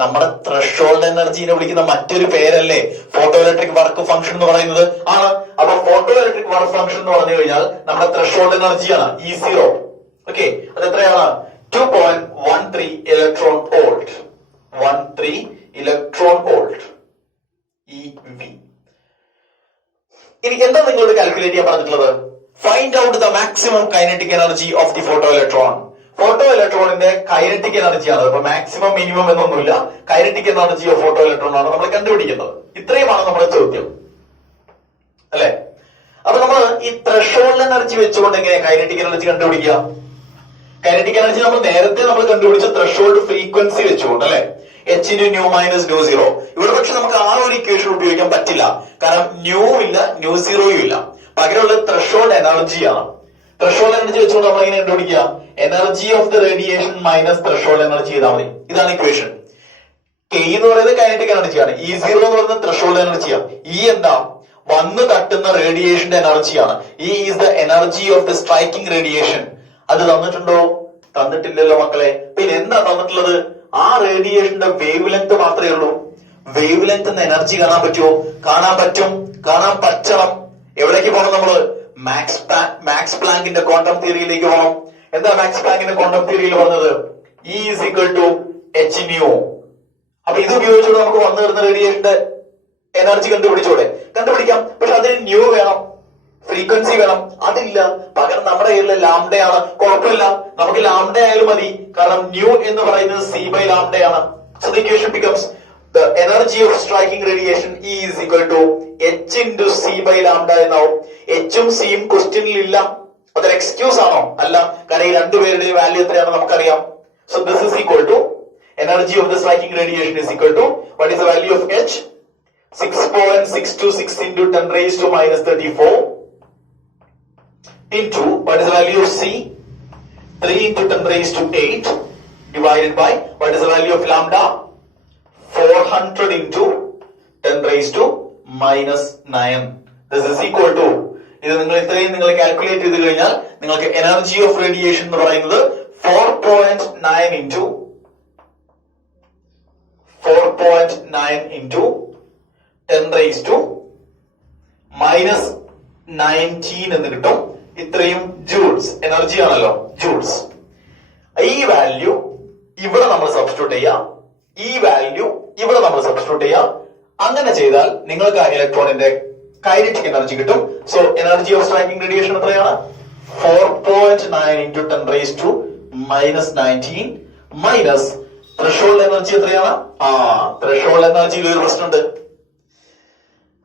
നമ്മുടെ ത്രെഷോൾഡ് എനർജീനെ വിളിക്കുന്ന മറ്റൊരു പേരല്ലേ ഫോട്ടോ ഇലക്ട്രിക് വർക്ക് ഫംഗ്ഷൻ എന്ന് പറയുന്നത്? ആണ്. അപ്പൊ ഫോട്ടോ ഇലക്ട്രിക് വർക്ക് ഫംഗ്ഷൻ എന്ന് പറഞ്ഞു കഴിഞ്ഞാൽ നമ്മുടെ ത്രെഷോൾഡ് എനർജിയാണ് E0. ഓക്കെ, അത് എത്രയാണ്? 2.13 electron volt. 13 electron volt EV. ഇനി എന്താ നിങ്ങളോട് കാൽക്കുലേറ്റ് ചെയ്യാൻ പറഞ്ഞിട്ടുള്ളത്? Find out the maximum kinetic energy of the photo electron. Photo ഇലക്ട്രോണിന്റെ കൈനറ്റിക് എനർജിയാണ്. ഇപ്പൊ മാക്സിമം മിനിമം എന്നൊന്നുമില്ല, kinetic energy of photo electron ആണ് നമ്മൾ കണ്ടുപിടിക്കുന്നത്. ഇത്രയുമാണ് നമ്മുടെ ചോദ്യം, അല്ലെ? അപ്പൊ നമ്മൾ ഈ ത്രെഷോൾഡ് എനർജി വെച്ചുകൊണ്ട് എങ്ങനെ കൈനറ്റിക് എനർജി കണ്ടുപിടിക്കുക? കൈനറ്റിക് എനർജി നമ്മൾ നേരത്തെ കണ്ടുപിടിച്ച ത്രെഷോൾഡ് ഫ്രീക്വൻസി വെച്ചുകൊണ്ട്, അല്ലെ? h × new minus nu zero. ഇവിടെ പക്ഷെ നമുക്ക് ആ ഒരു ഇക്വേഷൻ ഉപയോഗിക്കാൻ പറ്റില്ല, കാരണം ന്യൂ ഇല്ല, ന്യൂ സീറോയും ഇല്ല. പകരമുള്ള ത്രെഷോൾഡ് എനർജിയാണ്. ത്രെഷോൾഡ് എനർജി വെച്ചുകൊണ്ട് നമ്മൾ എങ്ങനെ കണ്ടുപിടിക്കുക? Energy of the radiation minus threshold energy ചെയ്താൽ മതി. ഇതാണ് ഇക്വേഷൻ. K എന്ന് പറയുന്നത് കൈനറ്റിക് എനർജിയാണ്, E0 എന്ന് പറയുന്നത് ത്രെഷോൾഡ് എനർജിയാണ്. E എന്താ? വന്ന് തട്ടുന്ന റേഡിയേഷന്റെ എനർജിയാണ്. E is the energy of the striking radiation. അത് തന്നിട്ടുണ്ടോ? തന്നിട്ടില്ലല്ലോ മക്കളെ. പിന്നെ എന്താ തന്നിട്ടുള്ളത്? ആ റേഡിയേഷന്റെ വേവ് ലെങ്ത് മാത്രമേ ഉള്ളൂ. വേവ് ലെങ്ത് എന്ന എനർജി കാണാൻ പറ്റുമോ? കാണാൻ പറ്റും, കാണാൻ പറ്റണം. എവിടേക്ക് പോകണം നമ്മള്? മാക്സ് പ്ലാങ്കിന്റെ ക്വാണ്ടം തിയറിയിലേക്ക് പോകണം. എന്താ മാക്സ് പ്ലാങ്കിന്റെ ക്വാണ്ടം തിയറിയിൽ പറഞ്ഞത്? E is equal to h nu. അപ്പൊ ഇത് ഉപയോഗിച്ചുകൊണ്ട് നമുക്ക് വന്നു വരുന്ന റേഡിയേഷന്റെ എനർജി കണ്ടുപിടിക്കാം. പക്ഷെ അതിന് ന്യൂ വേണം, ഫ്രീക്വൻസി വേണം. അതില്ല, പകരം നമ്മുടെ കയ്യിലുള്ള ലാംഡയാണ്. കുഴപ്പമില്ല, നമുക്ക് ലാംഡ ആയാലും മതി, കാരണം ന്യൂ എന്ന് പറയുന്നത് C/ലാംഡയാണ്. So the equation becomes the energy of striking radiation E is equal to h into C/ലാംഡ എന്നാവും. എച്ചും സിയും ക്വസ്റ്റ്യനിൽ ഇല്ല. അതൊരു എക്സ്ക്യൂസ് ആണോ? അല്ല, കാരണം ഈ രണ്ടുപേരുടെയും വാല്യൂ എത്രയാണെന്ന് നമുക്കറിയാം. So this is equal to energy of the striking radiation is equal to what is the value of h? 6.626 into 10 raised to minus 34 into what is the value of C? 3 into 10 raised to 8 divided by what is the value of lambda? 400 into 10 raised to minus 9. This is equal to, ഇത് നിങ്ങൾ calculate ചെയ്ത് കഴിഞ്ഞാൽ നിങ്ങൾക്ക് energy of radiation എന്ന് പറയുന്നത് 4.9 into 10 raised to minus 19 എന്ന് കിട്ടും. ഇത്രയും ജൂൾസ് എനർജി ആണല്ലോ, ജൂൾസ്. ഈ വാല്യൂ ഇവിടെ നമ്മൾ സബ്സ്റ്റിറ്റ്യൂട്ട് ചെയ്യാം, ഈ വാല്യൂ ഇവിടെ നമ്മൾ സബ്സ്റ്റിറ്റ്യൂട്ട് ചെയ്യാം. അങ്ങനെ ചെയ്താൽ നിങ്ങൾക്ക് ആ ഇലക്ട്രോണിന്റെ കൈനറ്റിക് എനർജി കിട്ടും. So energy of striking radiation എത്രയാണ്? 4.9 into 10 raised to minus 19 minus threshold energy എത്രയാണ്? ത്രെഷോൾഡ് എനർജിയിൽ ഒരു പ്രശ്നമുണ്ട്.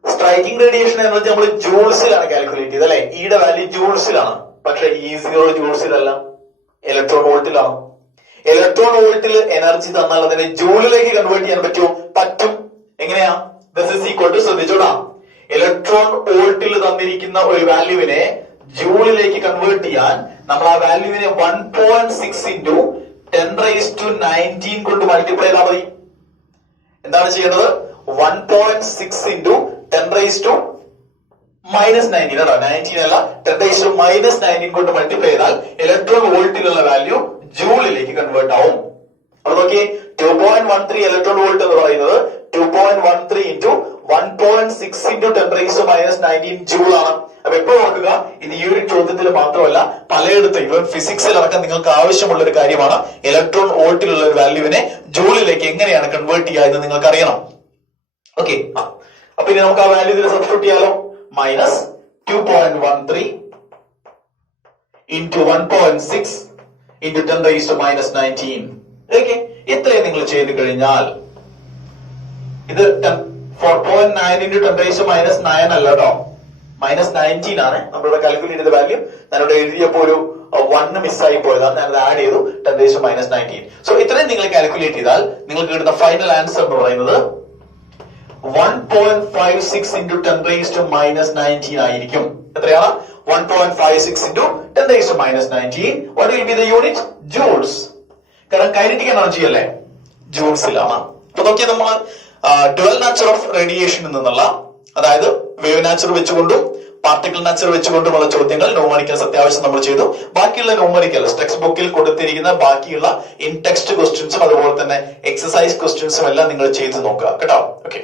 സ്ട്രൈക്കിംഗ് റേഡിയേഷൻ എനർജി നമ്മൾ ജൂൾസിലാണ് കാൽക്കുലേറ്റ് ചെയ്തത്, അല്ലെ? ഈയുടെ വാല്യൂ ജൂൾസിലാണ്. പക്ഷെ E0 ജൂൾസിലല്ല, ഇലക്ട്രോൺ വോൾട്ടിലാണ്. ഇലക്ട്രോൺ വോൾട്ടിൽ എനർജി തന്നാൽ അതിനെ ജൂളിലേക്ക് കൺവേർട്ട് ചെയ്യാൻ പറ്റുമോ? പറ്റും. എങ്ങനെയാ? ദിസ് ഈസ് ഈക്വൽ ടു, ശ്രദ്ധിച്ചോടാ, ഇലക്ട്രോൺ വോൾട്ടിൽ തന്നിരിക്കുന്ന ഒരു വാല്യൂവിനെ ജൂളിലേക്ക് കൺവേർട്ട് ചെയ്യാൻ നമ്മൾ ആ വാല്യൂവിനെ 1.6 into 10 raised to 19 കൊണ്ട് മൾട്ടിപ്ലൈ ചെയ്താൽ മതി. എന്താണ് ചെയ്യേണ്ടത്? 1.6 into 10 raised to minus 19, കേട്ടോ, 19 അല്ല, 10 raised to minus 19 കൊണ്ട് മൾട്ടിപ്ലൈ ചെയ്താൽ ഇലക്ട്രോൺ വോൾട്ടിലുള്ള വാല്യൂ ജൂളിലേക്ക് കൺവേർട്ട് ആവും. അപ്പൊ നോക്കിയേ, 2.13 ഇലക്ട്രോൺ വോൾട്ട് എന്ന് പറയുന്നത് 2.13 into 1.6 into 10 raised to minus 19 joule ആണ്. അപ്പൊ എപ്പോ നോക്കുക, ഇത് ഈ ഒരു ചോദ്യത്തിൽ മാത്രമല്ല പലയിടത്തും, ഇവൻ ഫിസിക്സിൽ അടക്കം നിങ്ങൾക്ക് ആവശ്യമുള്ള ഒരു കാര്യമാണ്. ഇലക്ട്രോൺ വോൾട്ടിലുള്ള ഒരു വാല്യൂവിനെ ജൂളിലേക്ക് എങ്ങനെയാണ് കൺവേർട്ട് ചെയ്യുക എന്ന് നിങ്ങൾക്ക് അറിയണം. ഓക്കെ, അപ്പൊ ഇനി നമുക്ക് ആ വാല്യൂ ഇതിൽ സബ്സ്റ്റിറ്റ്യൂട്ട് ചെയ്യാലോ. Minus 2.13 into 1.6 into 10 raised to minus 19. Okay, ഇത്രയും നിങ്ങൾ ചെയ്ത് കഴിഞ്ഞാൽ ഇത് 4.9 into 10 raised to minus 9 അല്ല കേട്ടോ, minus 19 ആണ് നമ്മളിവിടെ കാൽക്കുലേറ്റ് ചെയ്ത വാല്യൂ. ഞാനിവിടെ എഴുതിയപ്പോ ഒരു 1 മിസ്സായി പോയതാണ്, ഞാനത് ആഡ് ചെയ്തു, 10 raised to minus 19. സോ ഇത്രയും നിങ്ങൾ കാൽക്കുലേറ്റ് ചെയ്താൽ നിങ്ങൾക്ക് കിട്ടുന്ന ഫൈനൽ ആൻസർ എന്ന് പറയുന്നത് 1.56 into 10 raised to minus 19 ആയിരിക്കും. എത്രയാണ്? 1.56 into 10 raised to minus 19. What will be the unit? Joules. കാരണം കൈനറ്റിക് എനർജി അല്ലേ, ജൂൾസിലാണ്. അപ്പൊ നോക്കിയാൽ നമ്മൾ ഡുവൽ നാച്ചർ ഓഫ് റേഡിയേഷനിൽ നിന്നുള്ള, അതായത് വേവ് നാച്ചർ വെച്ചുകൊണ്ടും പാർട്ടിക്കിൾ നാച്ചർ വെച്ചുകൊണ്ടുമുള്ള ചോദ്യങ്ങൾ ന്യൂമറിക്കൽസ് അത്യാവശ്യം നമ്മൾ ചെയ്തു. ബാക്കിയുള്ള ന്യൂമറിക്കൽസ് ടെക്സ്റ്റ് ബുക്കിൽ കൊടുത്തിരിക്കുന്ന ബാക്കിയുള്ള ഇൻ ടെക്സ്റ്റ് ക്വസ്റ്റ്യൻസും അതുപോലെ തന്നെ എക്സസൈസ് ക്വസ്റ്റ്യൻസും എല്ലാം നിങ്ങൾ ചെയ്ത് നോക്കുക കേട്ടോ. ഓക്കെ.